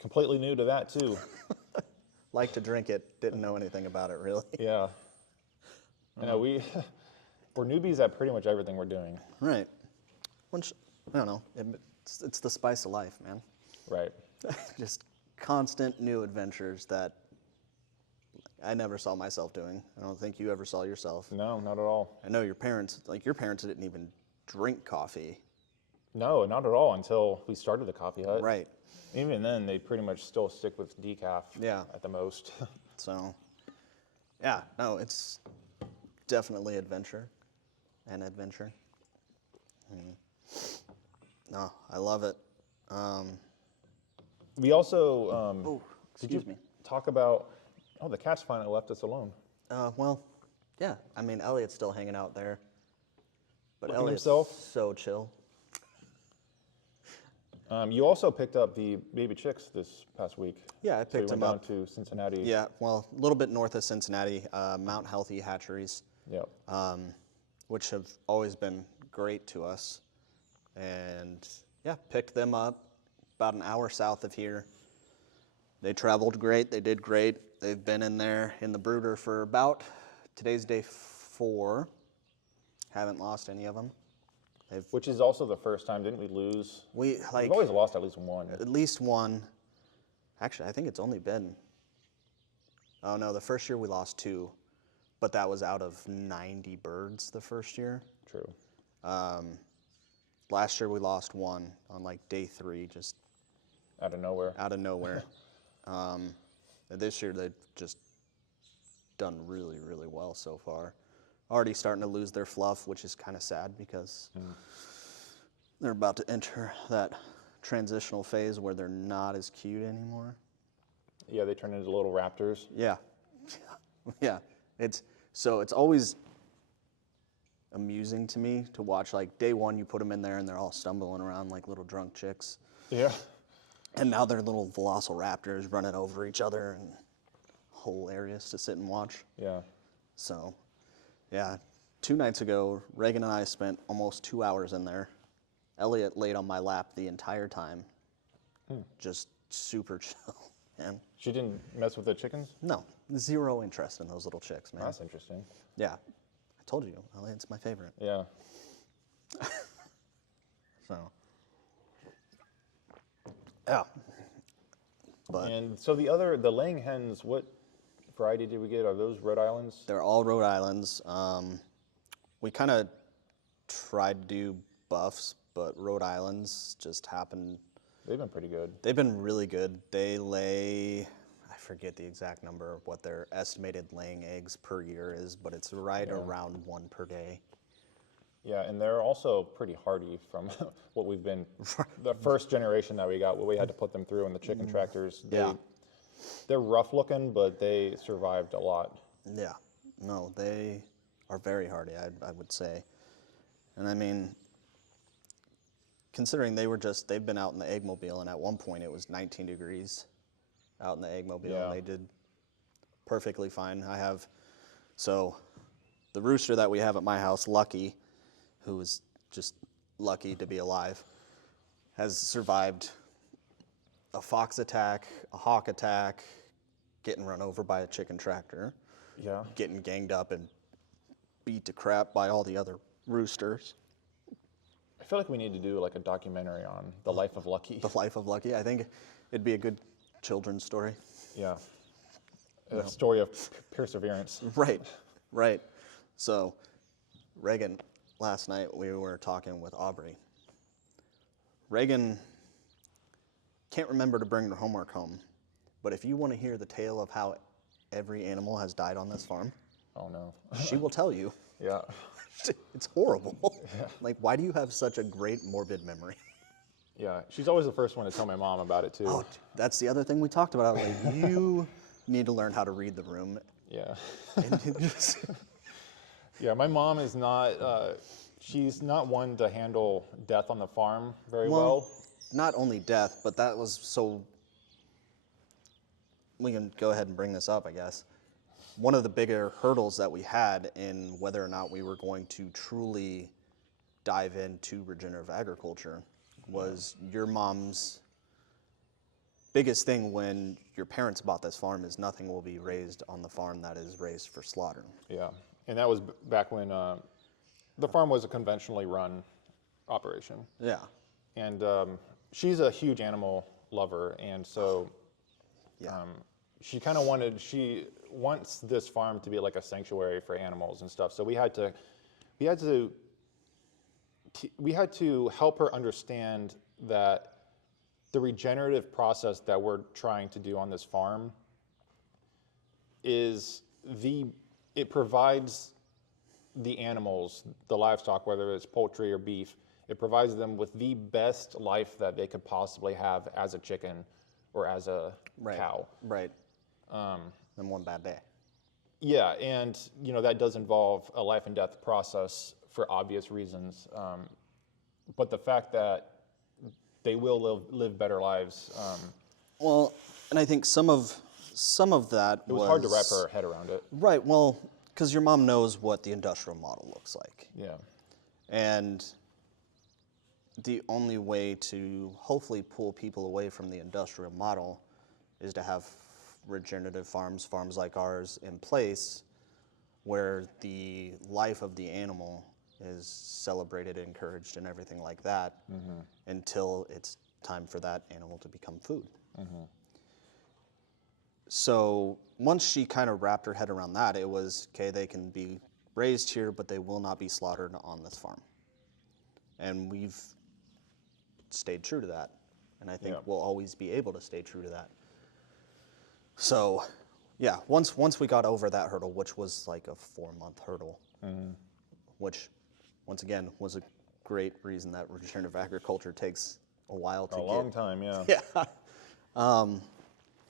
Completely new to that too. Like to drink it, didn't know anything about it really. Yeah. You know, we're newbies at pretty much everything we're doing. Right. Which, I don't know, it's the spice of life, man. Right. Just constant new adventures that I never saw myself doing. I don't think you ever saw yourself. No, not at all. I know your parents didn't even drink coffee. No, not at all until we started the coffee hut. Right. Even then, they pretty much still stick with decaf at the most. So, yeah, no, it's definitely an adventure. No, I love it. We also, excuse me. talk about Oh, the cat's finally left us alone. Well, yeah. I mean, Elliot's still hanging out there. But Looking Elliot's himself? so chill. You also picked up the baby chicks this past week. Yeah, I picked them down up. to Cincinnati. Yeah, well, a little bit north of Cincinnati, Mount Healthy Hatcheries, Yep. which have always been great to us. And yeah, picked them up about an hour south of here. They traveled great. They did great. They've been in there in the brooder for about, today's day 4. Haven't lost any of them. Which is also the first time, didn't we lose? We've We've always lost at least one. At least one. Actually, I think it's only been, oh no, the first year we lost 2, but that was out of 90 birds the first year. True. Last year we lost 1 on like day 3, just Out of nowhere. out of nowhere. This year they've just done really, really well so far. Already starting to lose their fluff, which is kind of sad because they're about to enter that transitional phase where they're not as cute anymore. Yeah, they turn into little raptors. Yeah, yeah. It's always amusing to me to watch. Like day 1, you put them in there and they're all stumbling around like little drunk chicks. Yeah. And now they're little velociraptors running over each other, and hilarious to sit and watch. Yeah. So, yeah, 2 nights ago, Reagan and I spent almost 2 hours in there. Elliot laid on my lap the entire time. Just super chill, man. She didn't mess with the chickens? No, 0 interest in those little chicks, man. That's interesting. Yeah, I told you, Elliot's my favorite. Yeah. So, yeah. But And so the laying hens, what variety did we get? Are those Rhode Islands? they're all Rhode Islands. We kind of tried to do buffs, but Rhode Islands just happened. They've been pretty good. They've been really good. They lay, I forget the exact number of what their estimated laying eggs per year is, but it's right around 1 per day. Yeah, and they're also pretty hardy from what we've been, the first generation that we got, what we had to put them through in the chicken tractors. They're rough looking, but they survived a lot. Yeah, no, they are very hardy, I would say. And I mean, considering they've been out in the eggmobile, and at one point it was 19 degrees out in the eggmobile, and they did perfectly fine. So the rooster that we have at my house, Lucky, who is just lucky to be alive, has survived a fox attack, a hawk attack, getting run over by a chicken tractor, getting ganged up and beat to crap by all the other roosters. I feel like we need to do like a documentary on the life of Lucky. The life of Lucky. I think it'd be a good children's story. Yeah. A story of perseverance. Right. So, Reagan, last night we were talking with Aubrey. Reagan can't remember to bring her homework home, but if you want to hear the tale of how every animal has died on this farm, Oh no. she will tell you. Yeah. It's horrible. Like, why do you have such a great morbid memory? Yeah. She's always the first one to tell my mom about it too. Oh, that's the other thing we talked about. Like, you need to learn how to read the room. Yeah. And just Yeah, my mom is not, she's not one to handle death on the farm very well. Not only death, but that was so, we can go ahead and bring this up, I guess. One of the bigger hurdles that we had in whether or not we were going to truly dive into regenerative agriculture was your mom's biggest thing when your parents bought this farm is nothing will be raised on the farm that is raised for slaughter. Yeah, and that was back when the farm was a conventionally run operation. Yeah. And she's a huge animal lover, and so she kind of she wants this farm to be like a sanctuary for animals and stuff. So we had to help her understand that the regenerative process that we're trying to do on this farm it provides the animals, the livestock, whether it's poultry or beef, it provides them with the best life that they could possibly have as a chicken or as a cow. Right. than one bad day. Yeah, and that does involve a life and death process for obvious reasons. But the fact that they will live better lives. Well, and I think some of that it was hard to wrap her head around it. Right. Well, because your mom knows what the industrial model looks like. Yeah. And the only way to hopefully pull people away from the industrial model is to have regenerative farms like ours in place, where the life of the animal is celebrated, encouraged, and everything like that, until it's time for that animal to become food. So once she kind of wrapped her head around that, it was, okay, they can be raised here, but they will not be slaughtered on this farm. And we've stayed true to that. And I think we'll always be able to stay true to that. So, yeah, once we got over that hurdle, which was like a 4-month hurdle, which, once again, was a great reason that regenerative agriculture takes a while to get. A long time, yeah. Yeah.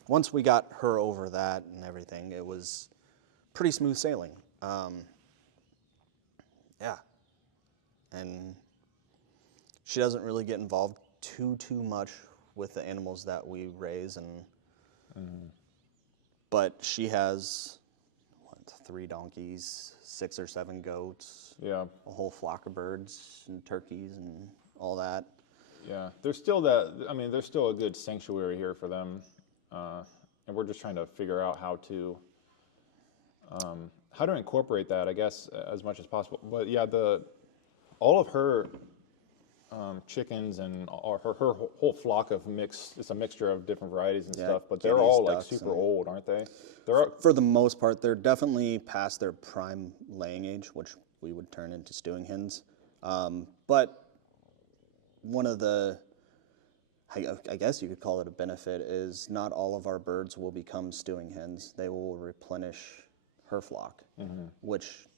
Once we got her over that and everything, it was pretty smooth sailing. Yeah. And she doesn't really get involved too much with the animals that we raise, and but she has 3 donkeys, 6 or 7 goats, a whole flock of birds and turkeys and all that. Yeah, there's still a good sanctuary here for them, and we're just trying to figure out how to incorporate that, I guess, as much as possible. But yeah, all of her chickens and her whole flock of it's a mixture of different varieties and stuff, but they're all like super old, aren't they? For the most part, they're definitely past their prime laying age, which we would turn into stewing hens. But one of the, I guess you could call it a benefit, is not all of our birds will become stewing hens. They will replenish her flock, which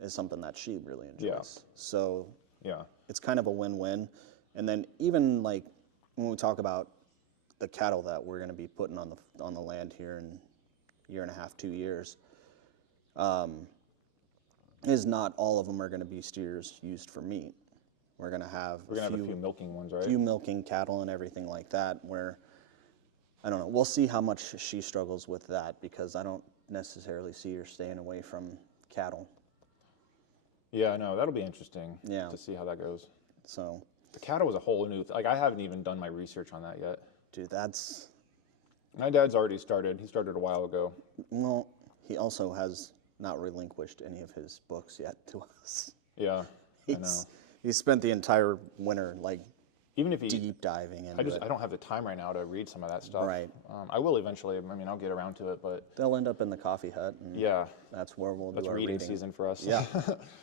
is something that she really enjoys. Yeah. So yeah, it's kind of a win-win. And then even like when we talk about the cattle that we're going to be putting on the land here in a year and a half, 2 years, is not all of them are going to be steers used for meat. We're going to have a few milking ones, right? A few milking cattle and everything like that, where, I don't know, we'll see how much she struggles with that, because I don't necessarily see her staying away from cattle. Yeah, no, that'll be interesting Yeah. to see how that goes. So The cattle was a whole new, I haven't even done my research on that yet. dude, that's, My dad's already started. He started a while ago. well, he also has not relinquished any of his books yet to us. Yeah, I know. He spent the entire winter like Even if he, deep diving into it. I don't have the time right now to read some of that stuff. Right. I will eventually. I'll get around to it, but They'll end up in the coffee hut, and yeah, that's where we'll that's do our reading season for us. Yeah,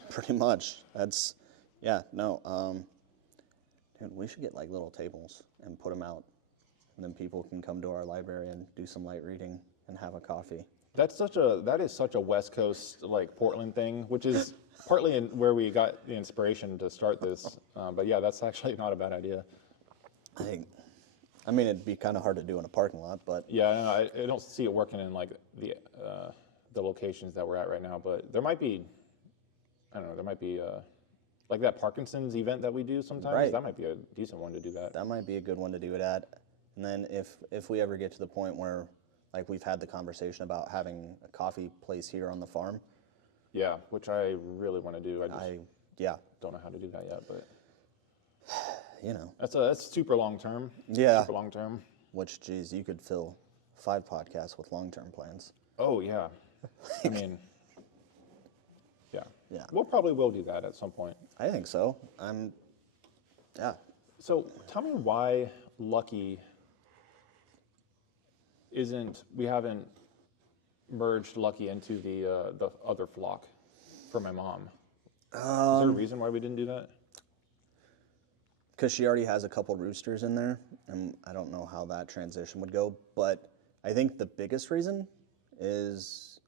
pretty much. That's, yeah, no, dude, we should get like little tables and put them out, and then people can come to our library and do some light reading and have a coffee. That is such a West Coast, like Portland thing, which is partly where we got the inspiration to start this. But yeah, that's actually not a bad idea. I mean, it'd be kind of hard to do in a parking lot, but Yeah, I don't see it working in like the locations that we're at right now. But there might be, I don't know, there might be like that Parkinson's event that we do sometimes. Right. That might be a decent one to do that. that might be a good one to do it at. And then if we ever get to the point where, like, we've had the conversation about having a coffee place here on the farm. Yeah, which I really want to do. I just Yeah, don't know how to do that yet, but you know, that's super long term. Yeah. Super long term. which, geez, you could fill 5 podcasts with long-term plans. Oh yeah. I mean, yeah. Yeah. We'll probably will do that at some point. I think so. Yeah. So tell me why Lucky we haven't merged Lucky into the other flock for my mom. Is there a reason why we didn't do that? Because she already has a couple roosters in there, and I don't know how that transition would go, but I think the biggest reason is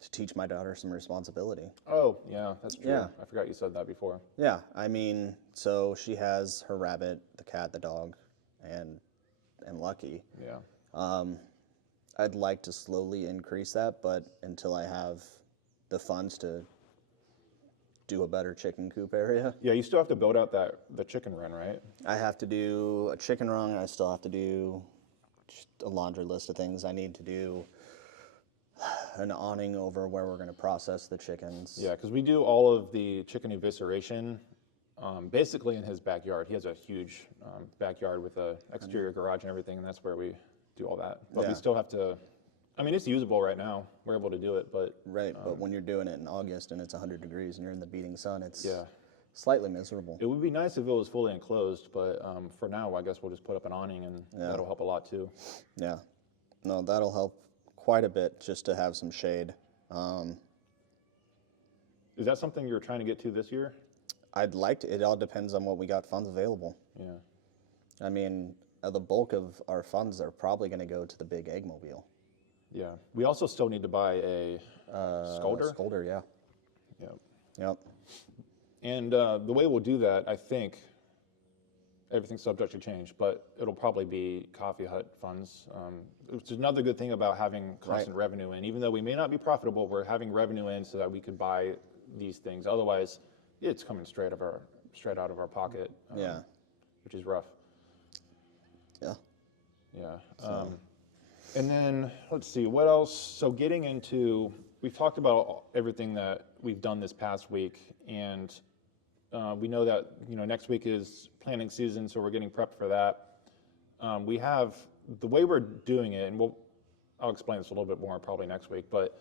to teach my daughter some responsibility. Oh, yeah, that's true. Yeah. I forgot you said that before. Yeah, I mean, so she has her rabbit, the cat, the dog, and Lucky. Yeah. I'd like to slowly increase that, but until I have the funds to do a better chicken coop area. Yeah, you still have to build out the chicken run, right? I have to do a chicken run, and I still have to do a laundry list of things I need to do. An awning over where we're going to process the chickens. Yeah, because we do all of the chicken evisceration basically in his backyard. He has a huge backyard with an exterior garage and everything, and that's where we do all that. But we still have to, I mean, it's usable right now. We're able to do it, but... Right, but when you're doing it in August and it's 100 degrees and you're in the beating sun, it's yeah. slightly miserable. It would be nice if it was fully enclosed, but for now, I guess we'll just put up an awning, and that'll help a lot too. Yeah, no, that'll help quite a bit just to have some shade. Is that something you're trying to get to this year? I'd like to. It all depends on what we got funds available. Yeah. I mean, the bulk of our funds are probably going to go to the big egg mobile. Yeah. We also still need to buy a scolder. Scolder, yeah. Yep. Yep. And the way we'll do that, I think, everything's subject to change, but it'll probably be Coffee Hut funds. Which is another good thing about having constant revenue in. Even though we may not be profitable, we're having revenue in so that we could buy these things. Otherwise, it's coming straight out of our pocket. Which is rough. Yeah. Yeah. And then let's see what else. So getting into, we've talked about everything that we've done this past week, and we know that next week is planting season, so we're getting prepped for that. We have the way we're doing it, and I'll explain this a little bit more probably next week. But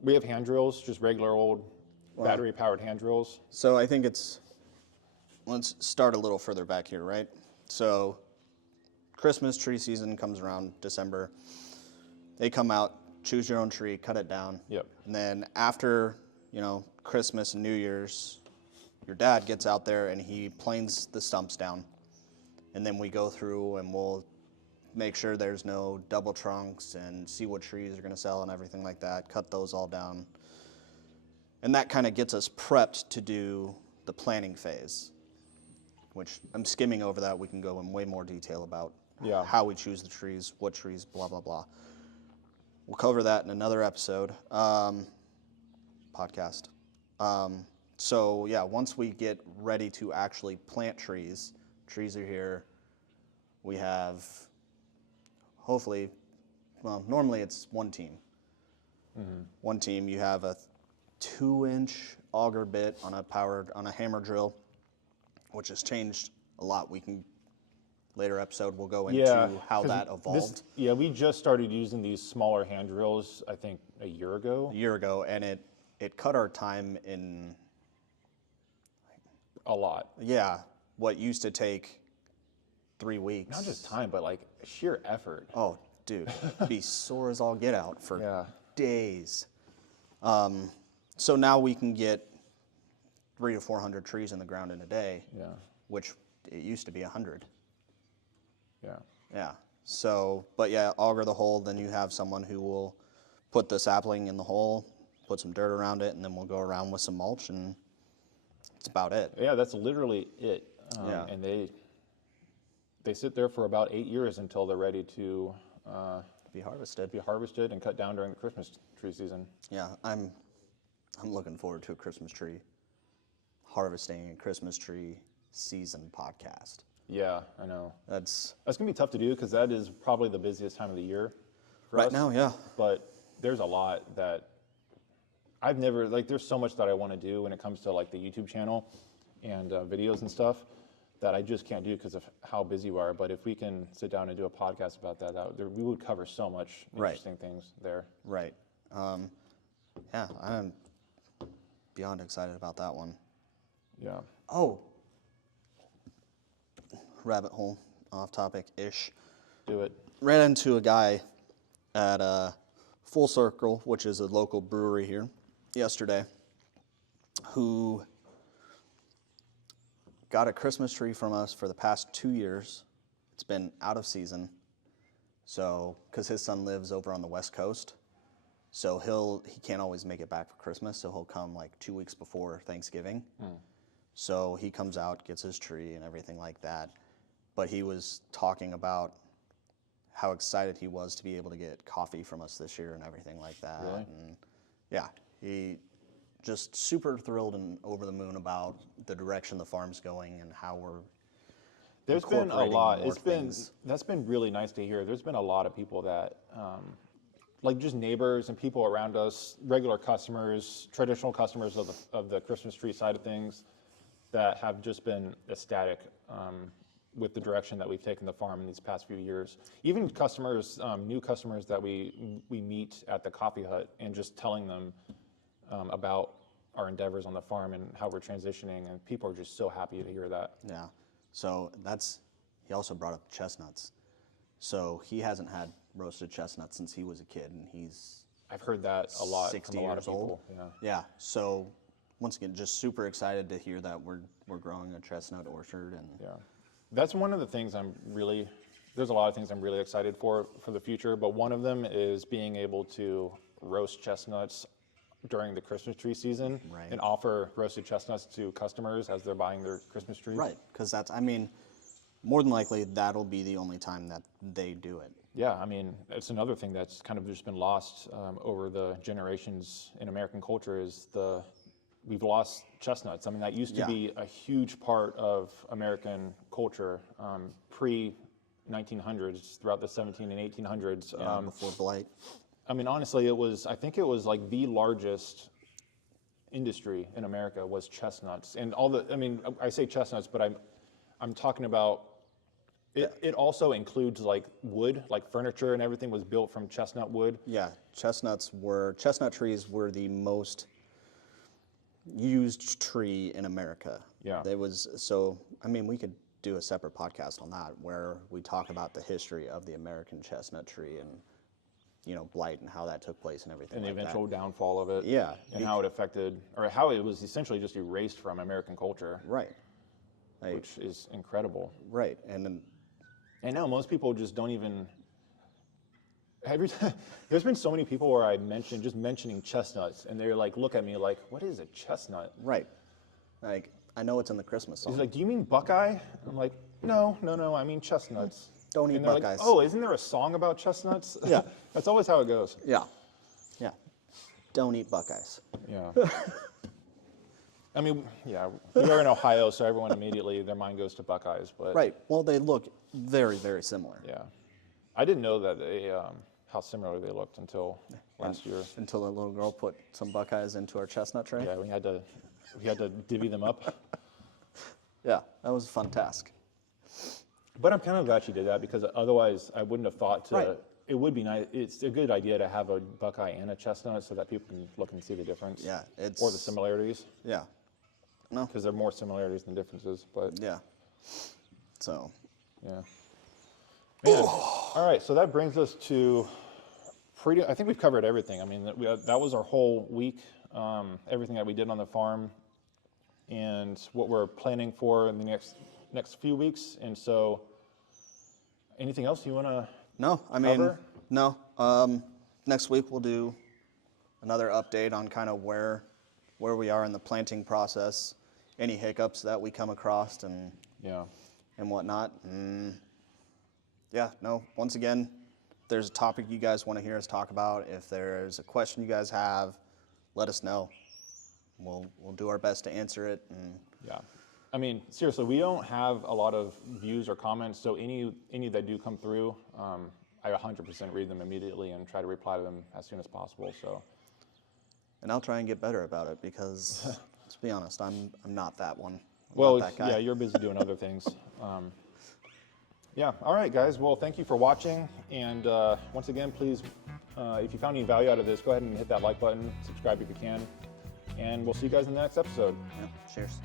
we have hand drills, just regular old battery-powered hand drills. So I think let's start a little further back here, right? So Christmas tree season comes around December. They come out, choose your own tree, cut it down. Yep. And then after Christmas and New Year's, your dad gets out there and he planes the stumps down. And then we go through and we'll make sure there's no double trunks and see what trees are going to sell and everything like that, cut those all down. And that kind of gets us prepped to do the planting phase, which I'm skimming over that. We can go in way more detail about how we choose the trees, what trees, blah, blah, blah. We'll cover that in another episode, podcast. So yeah, once we get ready to actually plant trees are here. We have, hopefully, well, normally it's one team. Mm-hmm. One team, you have a 2-inch auger bit on a hammer drill, which has changed a lot. Later episode, we'll go into how that evolved. We just started using these smaller hand drills, I think, a year ago. And it cut our time in... a lot. Yeah, what used to take 3 weeks. Not just time, but like sheer effort. Oh, dude, be sore as all get out for days. So now we can get 300 to 400 trees in the ground in a day, which it used to be 100. Yeah. Yeah. So, but auger the hole, then you have someone who will put the sapling in the hole, put some dirt around it, and then we'll go around with some mulch, and that's about it. Yeah, that's literally it. And they sit there for about 8 years until they're ready to be harvested. And cut down during the Christmas tree season. Yeah, I'm looking forward to a Christmas tree harvesting and Christmas tree season podcast. Yeah, I know. That's gonna be tough to do because that is probably the busiest time of the year for right us. now. Yeah, but there's a lot that I've never there's so much that I want to do when it comes to like the YouTube channel and videos and stuff that I just can't do because of how busy we are. But if we can sit down and do a podcast about that, we would cover so much interesting things there. Right. Yeah, I'm beyond excited about that one. Yeah. Oh, rabbit hole, off topic-ish. Do it. Ran into a guy at Full Circle, which is a local brewery here, yesterday, who got a Christmas tree from us for the past 2 years. It's been out of season, so because his son lives over on the West Coast, so he can't always make it back for Christmas, so he'll come like 2 weeks before Thanksgiving. So he comes out, gets his tree and everything like that. But he was talking about how excited he was to be able to get coffee from us this year and everything like that. Really? And yeah, he just super thrilled and over the moon about the direction the farm's going and how we're There's been a incorporating lot. more things. That's been really nice to hear. There's been a lot of people that, like just neighbors and people around us, regular customers, traditional customers of the Christmas tree side of things, that have just been ecstatic with the direction that we've taken the farm in these past few years. Even customers, new customers that we meet at the coffee hut, and just telling them about our endeavors on the farm and how we're transitioning, and people are just so happy to hear that. Yeah. So he also brought up chestnuts. So he hasn't had roasted chestnuts since he was a kid, and I've heard that a lot 60 from a lot of years people. old. Yeah. Yeah. So once again, just super excited to hear that we're growing a chestnut orchard. And Yeah, that's one of the things there's a lot of things I'm really excited for the future, but one of them is being able to roast chestnuts during the Christmas tree season, Right. and offer roasted chestnuts to customers as they're buying their Christmas trees. right, because more than likely that'll be the only time that they do it. Yeah, I mean, it's another thing that's kind of just been lost over the generations in American culture is we've lost chestnuts. I mean, that used to Yeah. be a huge part of American culture pre-1900s, throughout the 17 and 1800s. Before blight. I mean, honestly, I think it was like the largest industry in America was chestnuts. And I say chestnuts, but I'm talking about, it also includes like wood, like furniture and everything was built from chestnut wood. Yeah, chestnut trees were the most used tree in America. Yeah. We could do a separate podcast on that where we talk about the history of the American chestnut tree and, blight and how that took place and everything And the like eventual downfall of it. Yeah. And how it affected, or how it was essentially just erased from American culture. Right. Which is incredible. Right. And then, I know most people just don't even. There's been so many people where mentioning chestnuts, and they're like, look at me like, what is a chestnut? right. Like, I know it's in the Christmas song. He's like, do you mean Buckeye? I'm like, no, I mean chestnuts. Don't eat And they're Buckeyes. like, oh, isn't there a song about chestnuts? Yeah. That's always how it goes. Yeah. Yeah. Don't eat Buckeyes. Yeah. I mean, yeah, we are in Ohio, so everyone immediately, their mind goes to Buckeyes. But Right. Well, they look very, very similar. yeah. I didn't know that how similar they looked until last year. Until a little girl put some Buckeyes into our chestnut tray. Yeah, we had to divvy them up. Yeah, that was a fun task. But I'm kind of glad she did that, because otherwise I wouldn't have thought to. Right. It would be nice. It's a good idea to have a Buckeye and a chestnut so that people can look and see the difference. Yeah, or the similarities, Yeah. No. because there are more similarities than differences. But Yeah. So. yeah. Man. All right, so that brings us to I think we've covered everything. I mean, that was our whole week. Everything that we did on the farm, and what we're planning for in the next few weeks. And so, anything else you want to? No, cover? no. Next week we'll do another update on kind of where we are in the planting process, any hiccups that we come across, and whatnot. Once again, if there's a topic you guys want to hear us talk about, if there's a question you guys have, let us know. We'll do our best to answer it. And Yeah. I mean, seriously, we don't have a lot of views or comments, so any that do come through, I 100% read them immediately and try to reply to them as soon as possible. So. And I'll try and get better about it, because let's be honest, I'm not that one. Well, not that guy. yeah, you're busy doing other things. Yeah, all right, guys. Well, thank you for watching. And once again, please, if you found any value out of this, go ahead and hit that like button, subscribe if you can. And we'll see you guys in the next episode. Yeah, cheers.